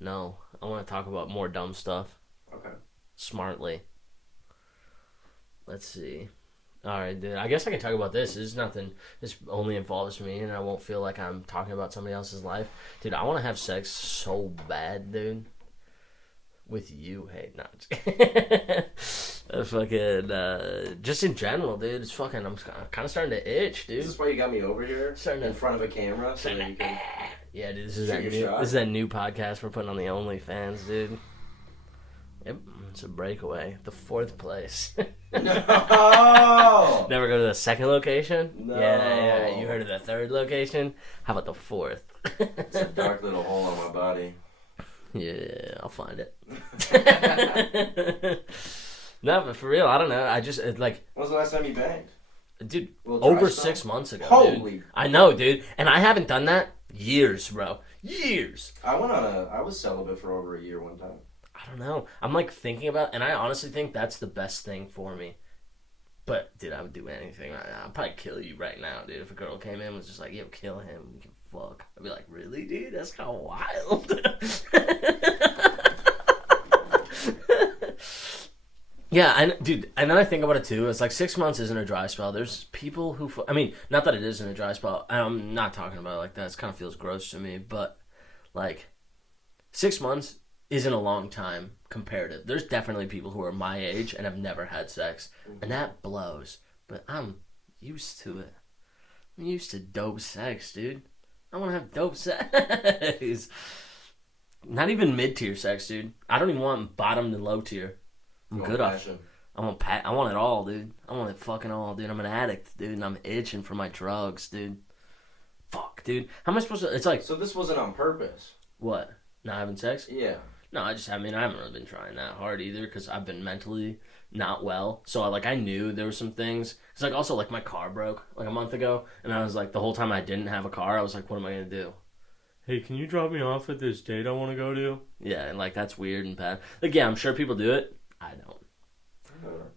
No, I want to talk about more dumb stuff. Okay. Smartly. Let's see. Alright, dude. I guess I can talk about this. This is nothing. This only involves me, and I won't feel like I'm talking about somebody else's life. Dude, I want to have sex so bad, dude. With you. Hey, not. Fucking, just in general, dude. It's fucking, I'm kind of starting to itch, dude. Is this why you got me over here? Starting in to- front of a camera so that you can... Yeah, dude. This is Shoot your shot? this is that new podcast we're putting on the OnlyFans, dude. Yep. It's a breakaway. The 4th place. No! Never go to the 2nd location? No. Yeah. You heard of the 3rd location? How about the 4th? It's a dark little hole on my body. Yeah, I'll find it. No, but for real, I don't know. I just, When was the last time you banged? dude, Little dry over spell? 6 months ago, Holy... dude. I know, dude. And I haven't done that years, bro. Years. I was celibate for over a year one time. I don't know. I'm like thinking about, and I honestly think that's the best thing for me. But, dude, I would do anything right now. I'd probably kill you right now, dude. If a girl came in and was just like, yo, kill him. We can fuck. I'd be like, really, dude? That's kind of wild. Yeah, dude, and then I think about it too. It's like 6 months isn't a dry spell. There's people who, I mean, not that it isn't a dry spell. I'm not talking about it like that. It kind of feels gross to me. But, like, 6 months isn't a long time comparative. There's definitely people who are my age and have never had sex. And that blows. But I'm used to it. I'm used to dope sex, dude. I want to have dope sex. Not even mid-tier sex, dude. I don't even want bottom to low tier. I'm good off. I want it all, dude. I want it fucking all, dude. I'm an addict, dude, and I'm itching for my drugs, dude. Fuck, dude. How am I supposed to... It's like... So this wasn't on purpose? What? Not having sex? Yeah. No, I haven't really been trying that hard either because I've been mentally not well. So, I knew there were some things. It's like, also, like, my car broke, like, a month ago. And I was like, the whole time I didn't have a car, I was like, what am I going to do? Hey, can you drop me off at this date I want to go to? Yeah, and, like, that's weird and bad. Like, yeah, I'm sure people do it. I don't.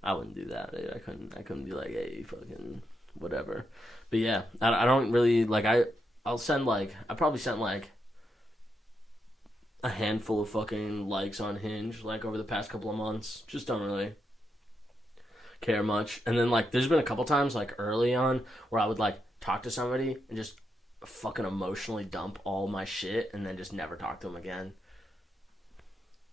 I wouldn't do that. I couldn't be like, hey, fucking whatever. But yeah, I don't really, like, I'll send, like, I probably sent, like, a handful of fucking likes on Hinge, like, over the past couple of months. Just don't really care much. And then, like, there's been a couple times, like, early on where I would, like, talk to somebody and just fucking emotionally dump all my shit and then just never talk to them again.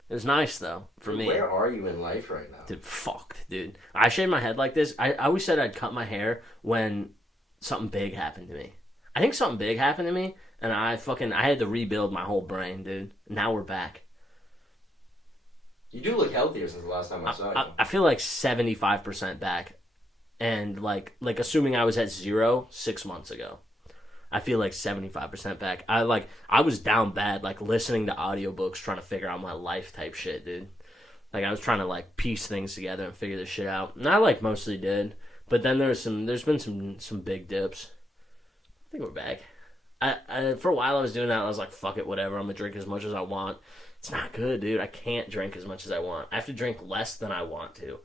It was nice, though, for me. Where are you in life right now? Dude, fucked, dude. I shaved my head like this. I always said I'd cut my hair when something big happened to me. I think something big happened to me, and I had to rebuild my whole brain, dude. Now we're back. You do look healthier since the last time I saw you. I feel like 75% back. And, like assuming I was at 0 6 months ago. I feel like 75% back. I was down bad, like, listening to audiobooks, trying to figure out my life type shit, dude. Like, I was trying to, like, piece things together and figure this shit out. And I, like, mostly did. But then there's been some big dips. I think we're back. I for a while I was doing that. I was like, fuck it, whatever. I'm going to drink as much as I want. It's not good, dude. I can't drink as much as I want. I have to drink less than I want to.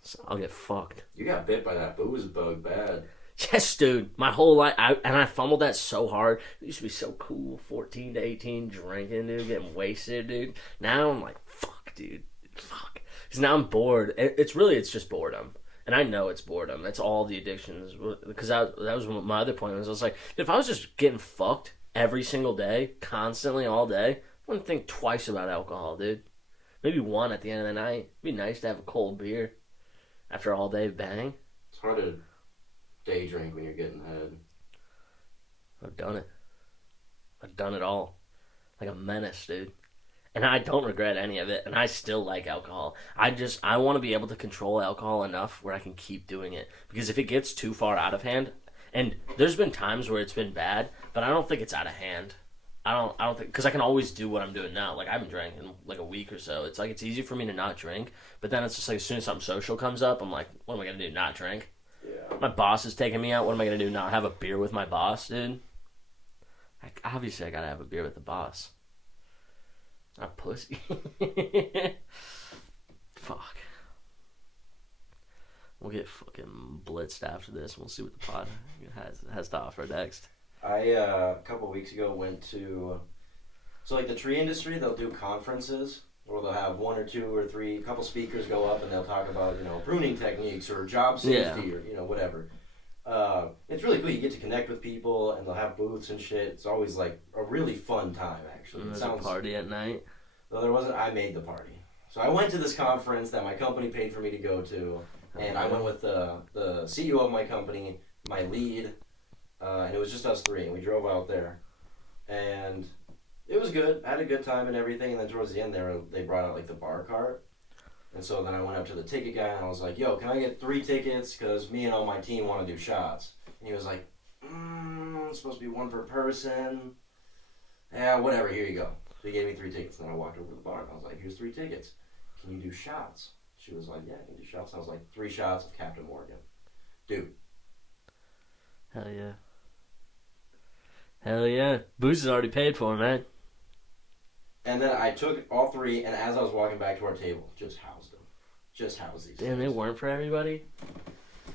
So I'll get fucked. You got bit by that booze bug bad. Yes, dude. My whole life, I fumbled that so hard. It used to be so cool, 14 to 18, drinking, dude, getting wasted, dude. Now I'm like, fuck, dude. Fuck. Because now I'm bored. It's just boredom. And I know it's boredom. That's all the addictions. Because that was my other point. Was I was like, if I was just getting fucked every single day, constantly, all day, I wouldn't think twice about alcohol, dude. Maybe one at the end of the night. It'd be nice to have a cold beer after all day bang. It's hard to day drink when you're getting head. I've done it. I've done it all. Like a menace, dude. And I don't regret any of it, and I still like alcohol. I want to be able to control alcohol enough where I can keep doing it. Because if it gets too far out of hand, and there's been times where it's been bad, but I don't think it's out of hand. I don't think, because I can always do what I'm doing now. Like, I haven't drank in like a week or so. It's like, it's easy for me to not drink, but then it's just like, as soon as something social comes up, I'm like, what am I going to do, not drink? Yeah. My boss is taking me out, what am I going to do, not have a beer with my boss, dude? Obviously, I got to have a beer with the boss. Not pussy. Fuck. We'll get fucking blitzed after this. We'll see what the pod has to offer next. I, a couple weeks ago, went to... So, like, the tree industry, they'll do conferences where they'll have one or two or three, a couple speakers go up and they'll talk about, pruning techniques or job safety or, whatever. It's really cool. You get to connect with people and they'll have booths and shit. It's always, like, a really fun time, actually. And there's a party at night? No, there wasn't. I made the party. So I went to this conference that my company paid for me to go to, and I went with the CEO of my company, my lead, and it was just us three, and we drove out there, and it was good. I had a good time and everything, and then towards the end there, they brought out, like, the bar cart, and so then I went up to the ticket guy, and I was like, yo, can I get 3 tickets, because me and all my team want to do shots, and he was like, it's supposed to be 1 per person, yeah, whatever, here you go. So he gave me 3 tickets, and then I walked over to the bar, and I was like, here's 3 tickets. Can you do shots? She was like, yeah, I can do shots. And I was like, 3 shots of Captain Morgan. Dude. Hell yeah. Hell yeah. Booze is already paid for, man. And then I took all 3, and as I was walking back to our table, just housed them. Just housed these Damn, they weren't for everybody?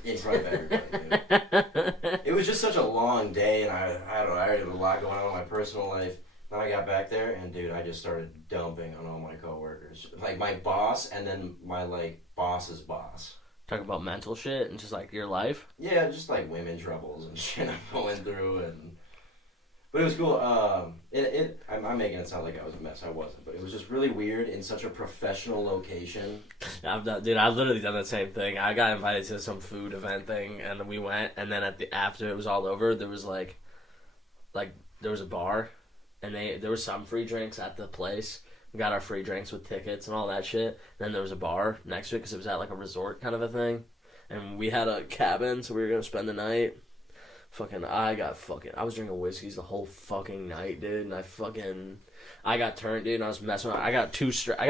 In front of everybody, dude. It was just such a long day, and I don't know, I already had a lot going on in my personal life. Then I got back there, and dude, I just started dumping on all my coworkers. Like, my boss, and then my, like, boss's boss. Talk about mental shit and just, like, your life? Yeah, just, like, women troubles and shit I'm going through, and... But it was cool. I'm making it sound like I was a mess. I wasn't. But it was just really weird in such a professional location. I've literally done the same thing. I got invited to some food event thing, and then we went, and then after it was all over, there was, like, there was a bar... And there was some free drinks at the place. We got our free drinks with tickets and all that shit. And then there was a bar next to it because it was at like a resort kind of a thing. And we had a cabin, so we were going to spend the night. I was drinking whiskeys the whole fucking night, dude. And I got turned, dude, and I was messing around. I got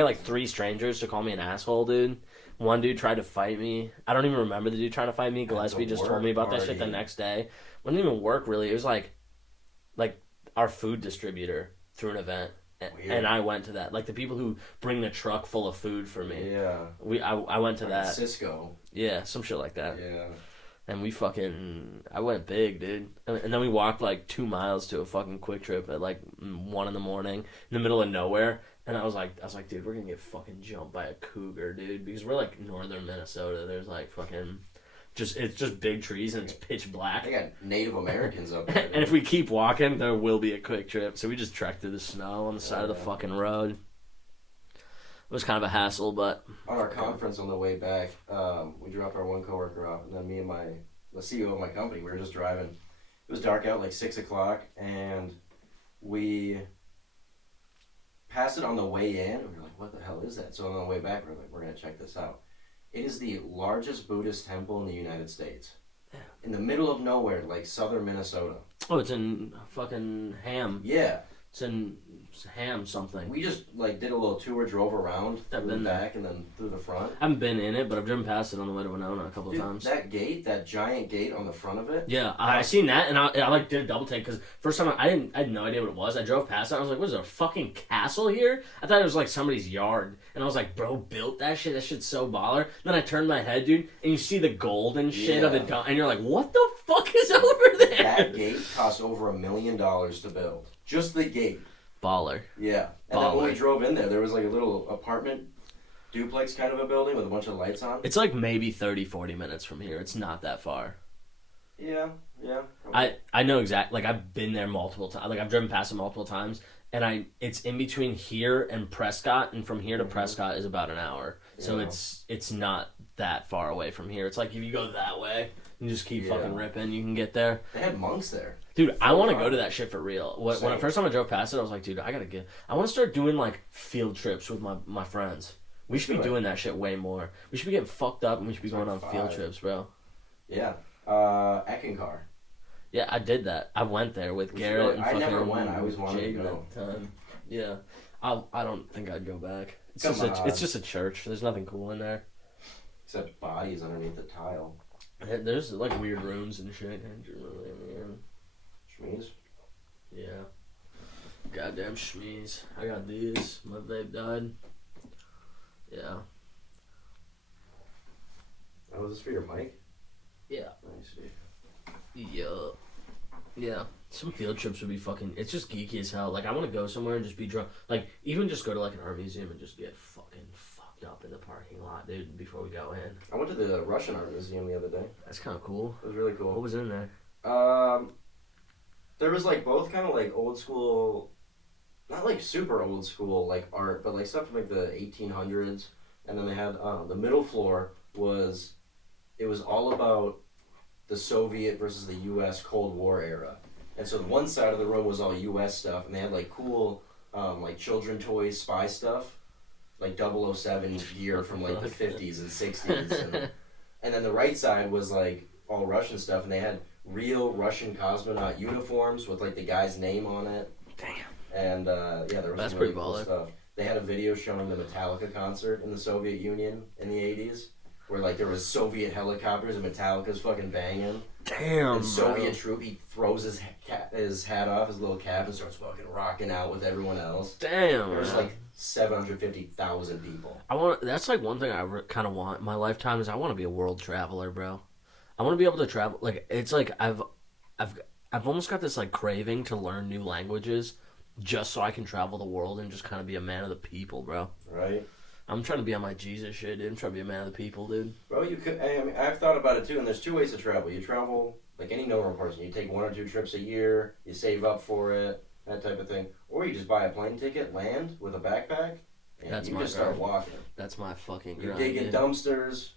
like 3 strangers to call me an asshole, dude. One dude tried to fight me. I don't even remember the dude trying to fight me. Gillespie just told me about that shit the next day. It wouldn't even work, really. It was like our food distributor through an event, and I went to that. Like the people who bring the truck full of food for me. Yeah. I went to like that. Cisco. Yeah, some shit like that. Yeah. And I went big, dude. And then we walked like 2 miles to a fucking Quick Trip at like 1 a.m. in the middle of nowhere. And I was like, dude, we're gonna get fucking jumped by a cougar, dude, because we're like northern Minnesota. There's like fucking. It's just big trees and it's pitch black. They got Native Americans up there. And if we keep walking, there will be a Quick Trip. So we just trekked through the snow on the side of the fucking road. It was kind of a hassle, but... On our conference on the way back, we dropped our one coworker off, and then me and the CEO of my company, we were just driving. It was dark out, like 6 o'clock, and we passed it on the way in, and we were like, what the hell is that? So on the way back, we were like, we're going to check this out. It is the largest Buddhist temple in the United States. Yeah. In the middle of nowhere, like southern Minnesota. Oh, it's in fucking Ham. Yeah. It's in Ham something. We just like did a little tour, drove around, through the back, and then through the front. I haven't been in it, but I've driven past it on the way to Winona a couple of times. That gate, that giant gate on the front of it. Yeah, I seen that, and I like did a double take because first time I had no idea what it was. I drove past it, and I was like, "What is there, a fucking castle here?" I thought it was like somebody's yard, and I was like, "Bro, built that shit? That shit's so baller." Then I turned my head, dude, and you see the gold and shit of the dome, and you're like, "What the fuck is over there?" That gate cost over $1 million to build. Just the gate. Baller. Yeah. And then when we drove in there was like a little apartment duplex kind of a building with a bunch of lights on. It's like maybe 30, 40 minutes from here. It's not that far. Yeah. I know exactly. Like I've been there multiple times. Like I've driven past it multiple times, and it's in between here and Prescott, and from here to Prescott is about an hour. So it's not that far away from here. It's like if you go that way and just keep fucking ripping, you can get there. They had monks there. Dude, I want to go to that shit for real. When the first time I drove past it, I was like, dude, I want to start doing like field trips with my friends. We should be doing that shit way more. We should be getting fucked up and we should be going on field trips, bro. Yeah. Eckankar. Yeah, I did that. I went there with Garrett and fucking I never went. I always wanted Jaden to go. at the time. Yeah. I don't think I'd go back. It's just a church. There's nothing cool in there. Except bodies underneath the tile. There's like weird rooms and shit. Schmeez? Yeah. Goddamn schmeez. I got these. My vape died. Yeah. Oh, is this for your mic? Yeah. I see. Yeah. Some field trips would be fucking... It's just geeky as hell. Like, I want to go somewhere and just be drunk. Like, even just go to, like, an art museum and just get fucking fucked up in the parking lot, dude, before we go in. I went to the Russian art museum the other day. That's kind of cool. It was really cool. What was in there? There was, like, both kind of, like, old school... Not, like, super old school, like, art, but, like, stuff from, like, the 1800s. And then they had... the middle floor was... It was all about the Soviet versus the U.S. Cold War era. And so one side of the room was all U.S. stuff, and they had, like, cool, like, children toys, spy stuff. Like 007 gear from, like, the 50s and 60s. And then the right side was, like, all Russian stuff, and they had real Russian cosmonaut uniforms with, like, the guy's name on it. Damn. And, yeah, there was That's some really pretty cool baller. stuff. They had a video showing the Metallica concert in the Soviet Union in the 80s. Where, like, there was Soviet helicopters and Metallica's fucking banging. Damn, And Soviet troop, he throws his hat off, his little cap, and starts fucking rocking out with everyone else. Damn, There's, man. like, 750,000 people. That's, like, one thing I kind of want in my lifetime is I want to be a world traveler, bro. I want to be able to travel. Like, it's like I've almost got this, like, craving to learn new languages just so I can travel the world and just kind of be a man of the people, bro. Right? I'm trying to be on my Jesus shit, dude. I'm trying to be a man of the people, dude. Bro, you could... I mean, I've thought about it, too, and there's two ways to travel. You travel, like any normal person. You take 1 or 2 trips a year, you save up for it, that type of thing. Or you just buy a plane ticket, land with a backpack, and That's you my just start grind. walking. That's my fucking You grind, dig in dude. dumpsters.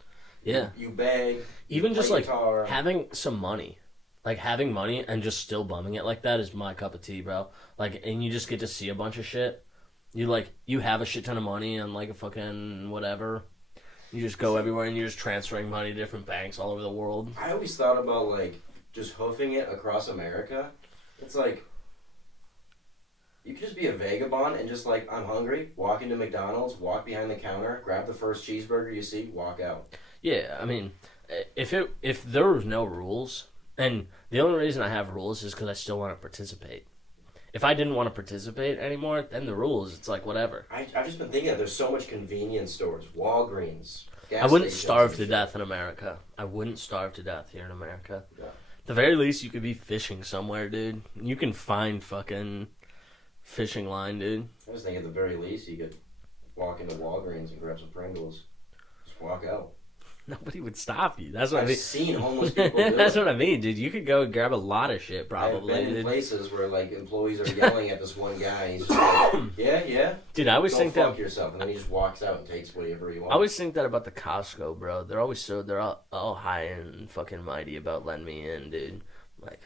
Yeah. You beg. Even you just, play like, guitar. having some money. Like, having money and just still bumming it like that is my cup of tea, bro. Like, and you just get to see a bunch of shit. You have a shit ton of money and, like, a fucking whatever. You just go everywhere and you're just transferring money to different banks all over the world. I always thought about, like, just hoofing it across America. It's like, you could just be a vagabond and just, like, I'm hungry, walk into McDonald's, walk behind the counter, grab the first cheeseburger you see, walk out. Yeah, I mean, if there was no rules, and the only reason I have rules is because I still want to participate. If I didn't want to participate anymore, then the rules, it's like whatever. I've just been thinking that there's so much convenience stores, Walgreens, gas I wouldn't stations starve and to shit. death in America. I wouldn't starve to death here in America. Yeah. At the very least, you could be fishing somewhere, dude. You can find fucking fishing line, dude. I was thinking at the very least you could walk into Walgreens and grab some Pringles. Just walk out. Nobody would stop you. That's what I I've mean. seen homeless people do That's it. what I mean, dude. You could go and grab a lot of shit, probably. I've been in Dude. places where, like, employees are yelling at this one guy and he's just like, yeah, Dude, I always go think fuck that. yourself. And then he just walks out and takes whatever he I wants. always think that about the Costco, bro. They're all high and fucking mighty about letting me in, dude. Like,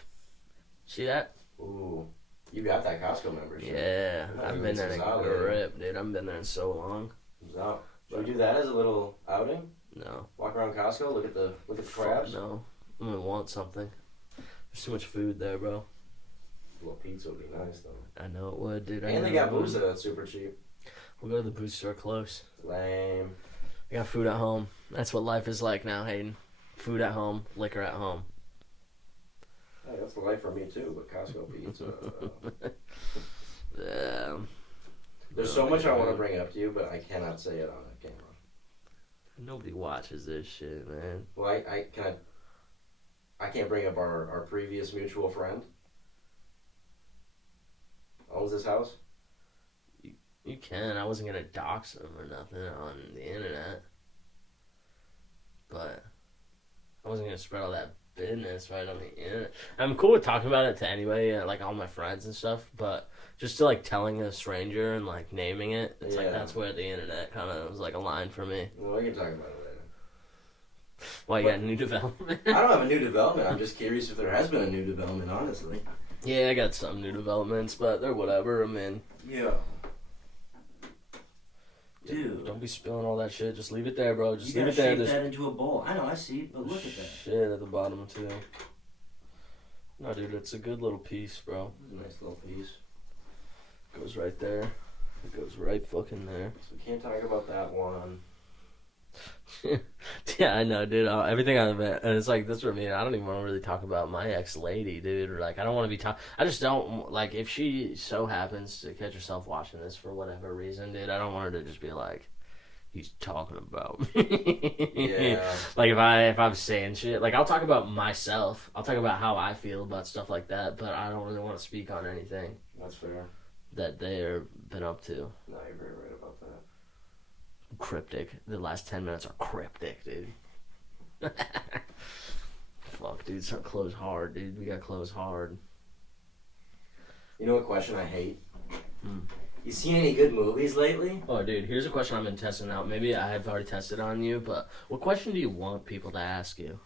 see that? Ooh, you got that Costco membership. Yeah, Not I've even been there in since a I was- grip, dude. I've been there in so long. Comes out. Should we do that as a little outing? No. Walk around Costco, look at the crabs. No. I'm gonna want something. There's too much food there, bro. A little pizza would be nice though. I know it would, dude. I And know they got it would. booze that's super cheap. We'll go to the booze store close. Lame. I got food at home. That's what life is like now, Hayden. Food at home, liquor at home. Hey, that's the life for me too. But Costco pizza. Yeah. There's so much I want to bring up to you, but I cannot say it on a camera. Nobody watches this shit, man. Well, I can't bring up our previous mutual friend. Owns this house. You can. I wasn't gonna dox them or nothing on the internet, but I wasn't gonna spread all that business right on the internet. I'm cool with talking about it to anybody, like all my friends and stuff, but just to like telling a stranger and like naming it, it's like that's where the internet kind of was like a line for me. Well, we can talk about it later. Why you got a new development? I don't have a new development. I'm just curious if there has been a new development, honestly. Yeah, I got some new developments, but they're whatever. I mean, yeah. Dude. Don't be spilling all that shit. Just leave it there, bro. Just You leave it there. shape that into a bowl. I know, I see, but look at that. Shit at the bottom, too. No, dude, it's a good little piece, bro. It's a nice little piece. Goes right there. It goes right fucking there. So we can't talk about that one. Yeah, I know, dude. Everything I've been, and it's like, this for me, I don't even want to really talk about my ex-lady, dude. Or like, I don't want to be I just don't, like, if she so happens to catch herself watching this for whatever reason, dude, I don't want her to just be like, he's talking about me. Yeah. Like, if I'm saying shit, like, I'll talk about myself. I'll talk about how I feel about stuff like that, but I don't really want to speak on anything That's fair. that they've been up to. No, you're very right about that. Cryptic. The last 10 minutes are cryptic, dude. Fuck, dude. Start close hard, dude. We got close hard. You know what question I hate? You seen any good movies lately? Oh, dude, here's a question I've been testing out. Maybe I have already tested on you, but what question do you want people to ask you?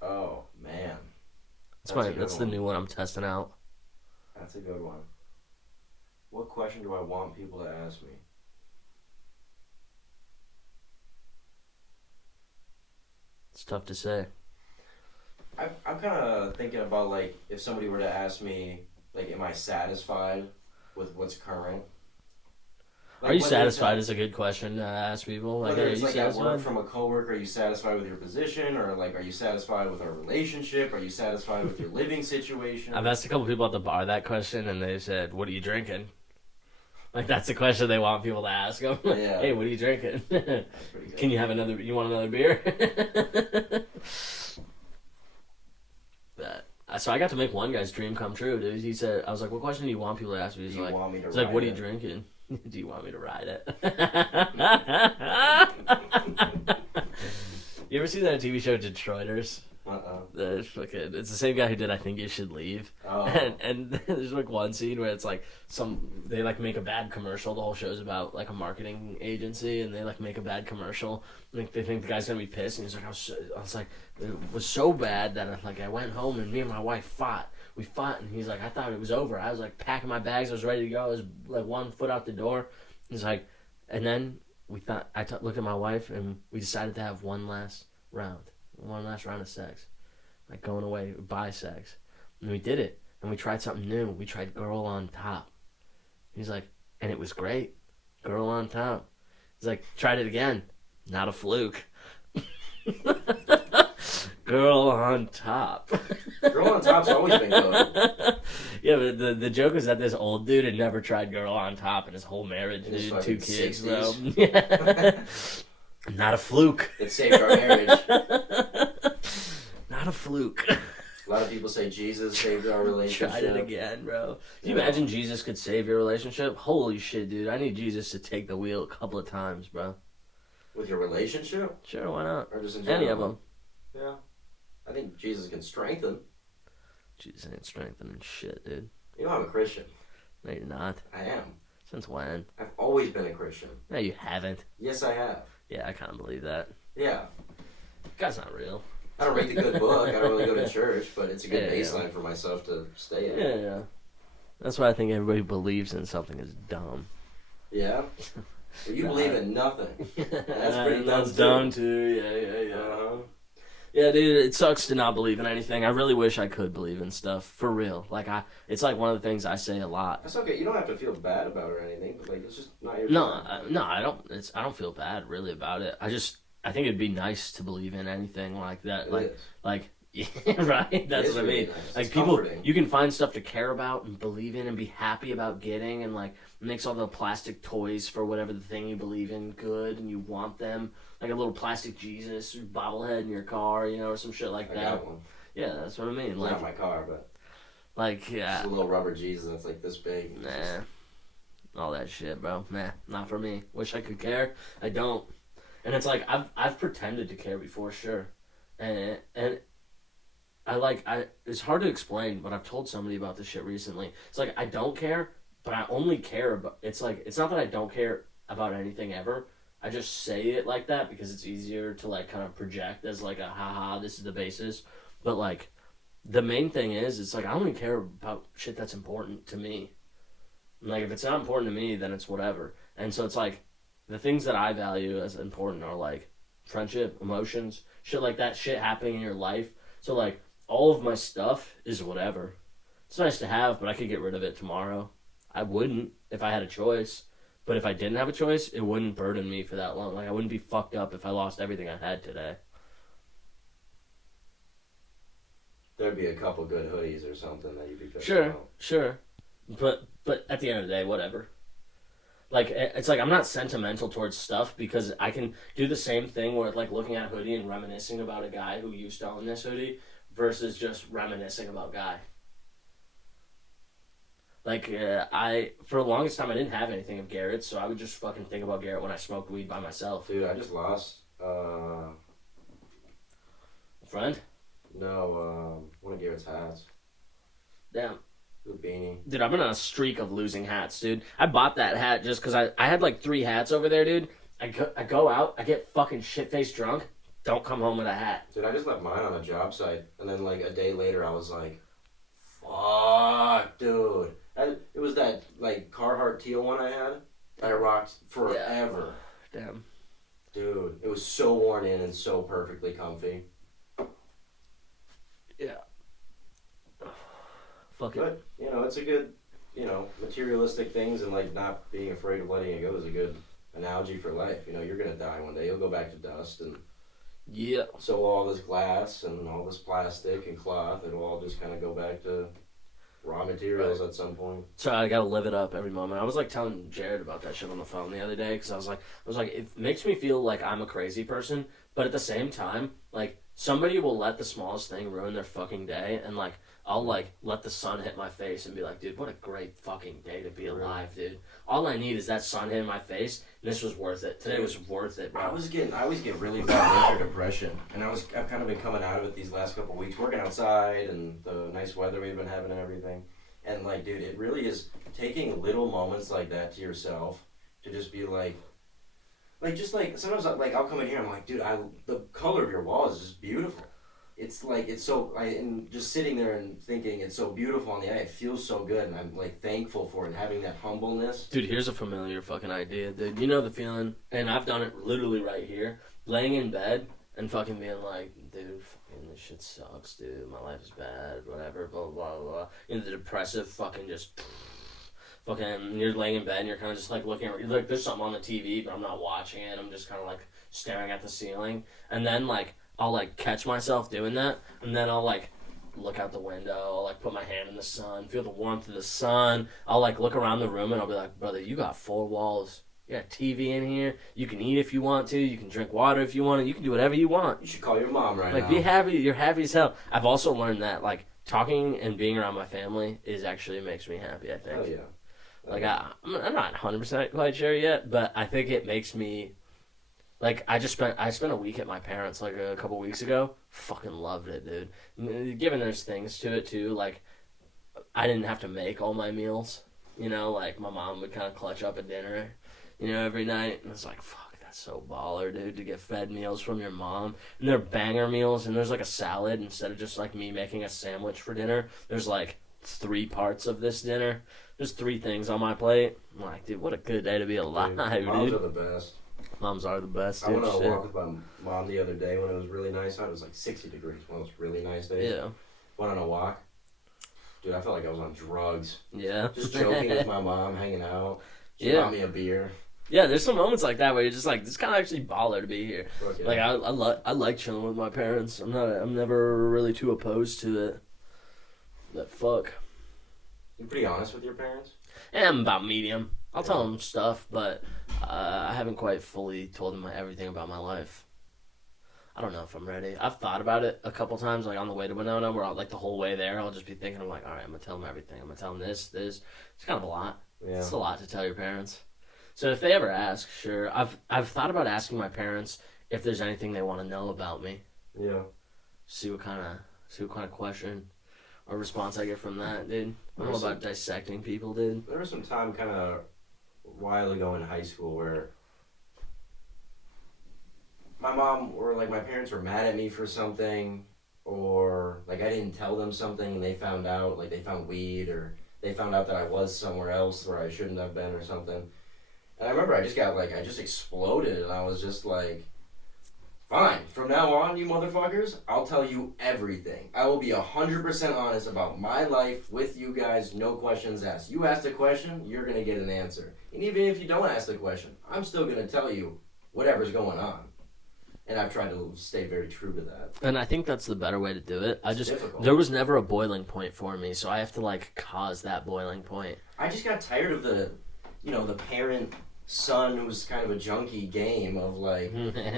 Oh, man. That's the new one I'm testing out. That's a good one. What question do I want people to ask me? It's tough to say. I'm kind of thinking about, like, if somebody were to ask me, like, am I satisfied with what's current? Like, are you whether satisfied it's is a good question to ask people. Like, whether are it's you like at work satisfied? from a coworker, are you satisfied with your position? Or, like, are you satisfied with our relationship? Are you satisfied with your living situation? I've asked a couple people at the bar that question, and they said, what are you drinking? Like, that's the question they want people to ask them. Yeah. Hey, what are you drinking? That's pretty good. Can you have another? You want another beer? So I got to make one guy's dream come true, dude. He said, I was like, what question do you want people to ask me? Do you want me to he's like, what are you ride it? drinking? Do you want me to ride it? You ever see that TV show Detroiters? It's the same guy who did I Think You Should Leave. Oh. And there's like one scene where it's like they like make a bad commercial. The whole show's about like a marketing agency, and they like make a bad commercial. Like they think the guy's gonna be pissed, and he's like, I was like, it was so bad that I went home and me and my wife fought. We fought, and he's like, I thought it was over. I was like packing my bags, I was ready to go. I was like 1 foot out the door. He's like, and then I looked at my wife, and we decided to have one last round of sex, like going away, buy sex, and we did it, and we tried something new. We tried Girl on Top. He's like, and it was great, Girl on Top. He's like, tried it again, not a fluke. Girl on Top. Girl on Top's always been good. Yeah, but the joke is that this old dude had never tried Girl on Top in his whole marriage, In his dude. fucking 2 kids, bro. 60s. Yeah. Not a fluke. It saved our marriage. Not a fluke. A lot of people say Jesus saved our relationship. Tried it again, bro. Can you imagine Jesus could save your relationship? Holy shit, dude. I need Jesus to take the wheel a couple of times, bro. With your relationship? Sure, why not? Or just in general? Any of them. Yeah. I think Jesus can strengthen. Jesus ain't strengthening shit, dude. You know I'm a Christian. No, you're not. I am. Since when? I've always been a Christian. No, you haven't. Yes, I have. Yeah, I kind of believe that. Yeah. God's not real. I don't read the good book. I don't really go to church, but it's a good Yeah, yeah. baseline for myself to stay at. Yeah. That's why I think everybody who believes in something is dumb. Yeah? Well, you believe in nothing. That's pretty dumb, That's too. dumb too. Yeah. Uh-huh. Yeah, dude, it sucks to not believe in anything. I really wish I could believe in stuff for real. It's like one of the things I say a lot. That's okay. You don't have to feel bad about it or anything, but like it's just not your No, time. I don't. I don't feel bad really about it. I think it'd be nice to believe in anything like that. It is. Yeah, right. That's is what I really mean. nice. Like It's people, comforting. you can find stuff to care about and believe in and be happy about getting, and like makes all the plastic toys for whatever the thing you believe in good, and you want them, like a little plastic Jesus or bobblehead in your car, or some shit like I that. got one. Yeah, that's what I mean. It's Like, not my car, but yeah. it's a little rubber Jesus that's like this big. Nah. all that shit, bro. Nah, not for me. Wish I could care. I don't. And it's like I've pretended to care before, sure, and it's hard to explain, but I've told somebody about this shit recently. It's like I don't care, but I only care about. It's like it's not that I don't care about anything ever. I just say it like that because it's easier to like kind of project as like a haha. This is the basis, but like the main thing is it's like I only care about shit that's important to me. Like if it's not important to me, then it's whatever. And so it's like the things that I value as important are like friendship, emotions, shit like that, shit happening in your life. So like all of my stuff is whatever. It's nice to have, but I could get rid of it tomorrow. I wouldn't if I had a choice. But if I didn't have a choice, it wouldn't burden me for that long. Like I wouldn't be fucked up if I lost everything I had today. There'd be a couple good hoodies or something that you'd be pissed Sure, about. sure. But at the end of the day, whatever. Like it's like I'm not sentimental towards stuff because I can do the same thing where like looking at a hoodie and reminiscing about a guy who used to own this hoodie versus just reminiscing about guy. Like I for the longest time I didn't have anything of Garrett's, so I would just fucking think about Garrett when I smoked weed by myself. Dude, I just lost. Friend? No, one of Garrett's hats. Damn. The beanie. Dude, I've been on a streak of losing hats, dude. I bought that hat just because I had like 3 hats over there, dude. I go out, I get fucking shit-faced drunk, don't come home with a hat. Dude, I just left mine on a job site, and then like a day later I was like, fuck, dude. It was that like Carhartt teal one I had that I rocked forever. Yeah. Damn. Dude, it was so worn in and so perfectly comfy. Yeah. Fuck it. But, you know, it's a good, you know, materialistic things and, like, not being afraid of letting it go is a good analogy for life. You know, you're going to die one day. You'll go back to dust. And yeah. so all this glass and all this plastic and cloth, it'll all just kind of go back to raw materials at some point. So I gotta live it up every moment. I was, like, telling Jared about that shit on the phone the other day because I was like, it makes me feel like I'm a crazy person, but at the same time, like, somebody will let the smallest thing ruin their fucking day, and, like, I'll, like, let the sun hit my face and be like, dude, what a great fucking day to be alive, dude. All I need is that sun hitting my face, and this was worth it. Today was worth it, bro. I always get really bad winter depression, and I've kind of been coming out of it these last couple of weeks, working outside and the nice weather we've been having and everything. And, like, dude, it really is taking little moments like that to yourself to just be like, just like, sometimes, like, I'll come in here and I'm like, dude, the color of your wall is just beautiful. It's like, it's so, and just sitting there and thinking it's so beautiful on the eye, it feels so good, and I'm, like, thankful for it, and having that humbleness. Dude, here's a familiar fucking idea, dude. You know the feeling, and I've done it literally right here, laying in bed and fucking being like, dude, fucking this shit sucks, dude, my life is bad, whatever, blah, blah, blah. And the depressive fucking just, fucking, you're laying in bed and you're kind of just, like, looking, like, there's something on the TV, but I'm not watching it, I'm just kind of, like, staring at the ceiling, and then, like, I'll, like, catch myself doing that, and then I'll, like, look out the window, I'll, like, put my hand in the sun, feel the warmth of the sun, I'll, like, look around the room, and I'll be like, brother, you got 4 walls, you got TV in here, you can eat if you want to, you can drink water if you want to, you can do whatever you want. You should call your mom right now. Like, be happy, you're happy as hell. I've also learned that, like, talking and being around my family is actually makes me happy, I think. Oh, yeah. Like, I'm not 100% quite sure yet, but I think it makes me... Like, I spent a week at my parents', like, a couple weeks ago. Fucking loved it, dude. Given there's things to it, too, like, I didn't have to make all my meals. You know, like, my mom would kind of clutch up a dinner, you know, every night. And it's like, fuck, that's so baller, dude, to get fed meals from your mom. And they're banger meals, and there's, like, a salad instead of just, like, me making a sandwich for dinner. There's, like, 3 parts of this dinner. There's 3 things on my plate. I'm like, dude, what a good day to be alive, dude. Moms are the best. Moms are the best, dude. I went on a walk with my mom the other day when it was really nice out. It was like 60 degrees, one of those really nice days. Yeah. Went on a walk. Dude, I felt like I was on drugs. Yeah. Just joking with my mom, hanging out. She bought me a beer. Yeah, there's some moments like that where you're just like, this kind of actually baller to be here. Okay. Like, I like chilling with my parents. I'm never really too opposed to it. But fuck. You pretty honest with your parents? Yeah, I'm about medium. I'll tell them stuff, but I haven't quite fully told them everything about my life. I don't know if I'm ready. I've thought about it a couple times, like on the way to Winona, where like the whole way there, I'll just be thinking, I'm like, all right, I'm gonna tell them everything. I'm gonna tell them this. It's kind of a lot. Yeah. It's a lot to tell your parents. So if they ever ask, sure. I've thought about asking my parents if there's anything they want to know about me. Yeah. See what kind of question or response I get from that, dude. I'm all about dissecting people, dude. There was some time kind of a while ago in high school where my mom or like my parents were mad at me for something, or like I didn't tell them something and they found out, like they found weed, or they found out that I was somewhere else where I shouldn't have been or something. And I remember I just exploded, and I was just like, fine, from now on, you motherfuckers, I'll tell you everything. I will be 100% honest about my life with you guys, no questions asked. You asked a question, you're going to get an answer. And even if you don't ask the question, I'm still going to tell you whatever's going on. And I've tried to stay very true to that. And I think that's the better way to do it. Difficult. There was never a boiling point for me, so I have to like cause that boiling point. I just got tired of the parent son who's kind of a junkie game of like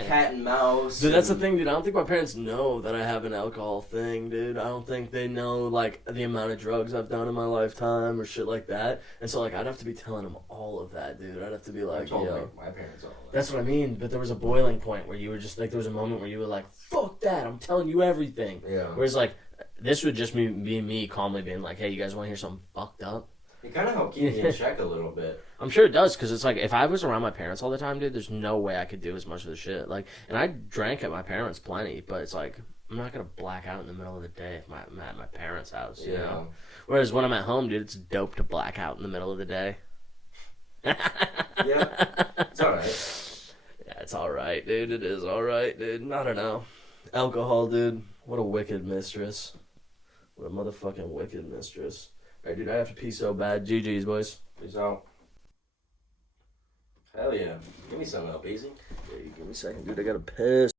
cat and mouse. Dude, that's the thing, dude. I don't think my parents know that I have an alcohol thing, dude. I don't think they know like the amount of drugs I've done in my lifetime or shit like that. And so like I'd have to be telling them all of that, dude. I'd have to be like, yo, my parents all that. That's what I mean. But there was a boiling point where you were just like, there was a moment where you were like, fuck that, I'm telling you everything. Yeah. Whereas like this would just be me calmly being like, hey, you guys want to hear something fucked up? It kind of helped keep me in check a little bit. I'm sure it does, because it's like, if I was around my parents all the time, dude, there's no way I could do as much of the shit. Like, and I drank at my parents plenty, but it's like, I'm not going to black out in the middle of the day if I'm at my parents' house, you know? Whereas when I'm at home, dude, it's dope to black out in the middle of the day. Yeah, it's alright. Yeah, it's alright, dude. It is alright, dude. I don't know. Alcohol, dude. What a wicked mistress. What a motherfucking wicked mistress. Alright, dude, I have to pee so bad. GG's, boys. Peace out. Hell yeah. Give me some help, easy. Yeah, you give me a second, dude. I gotta piss.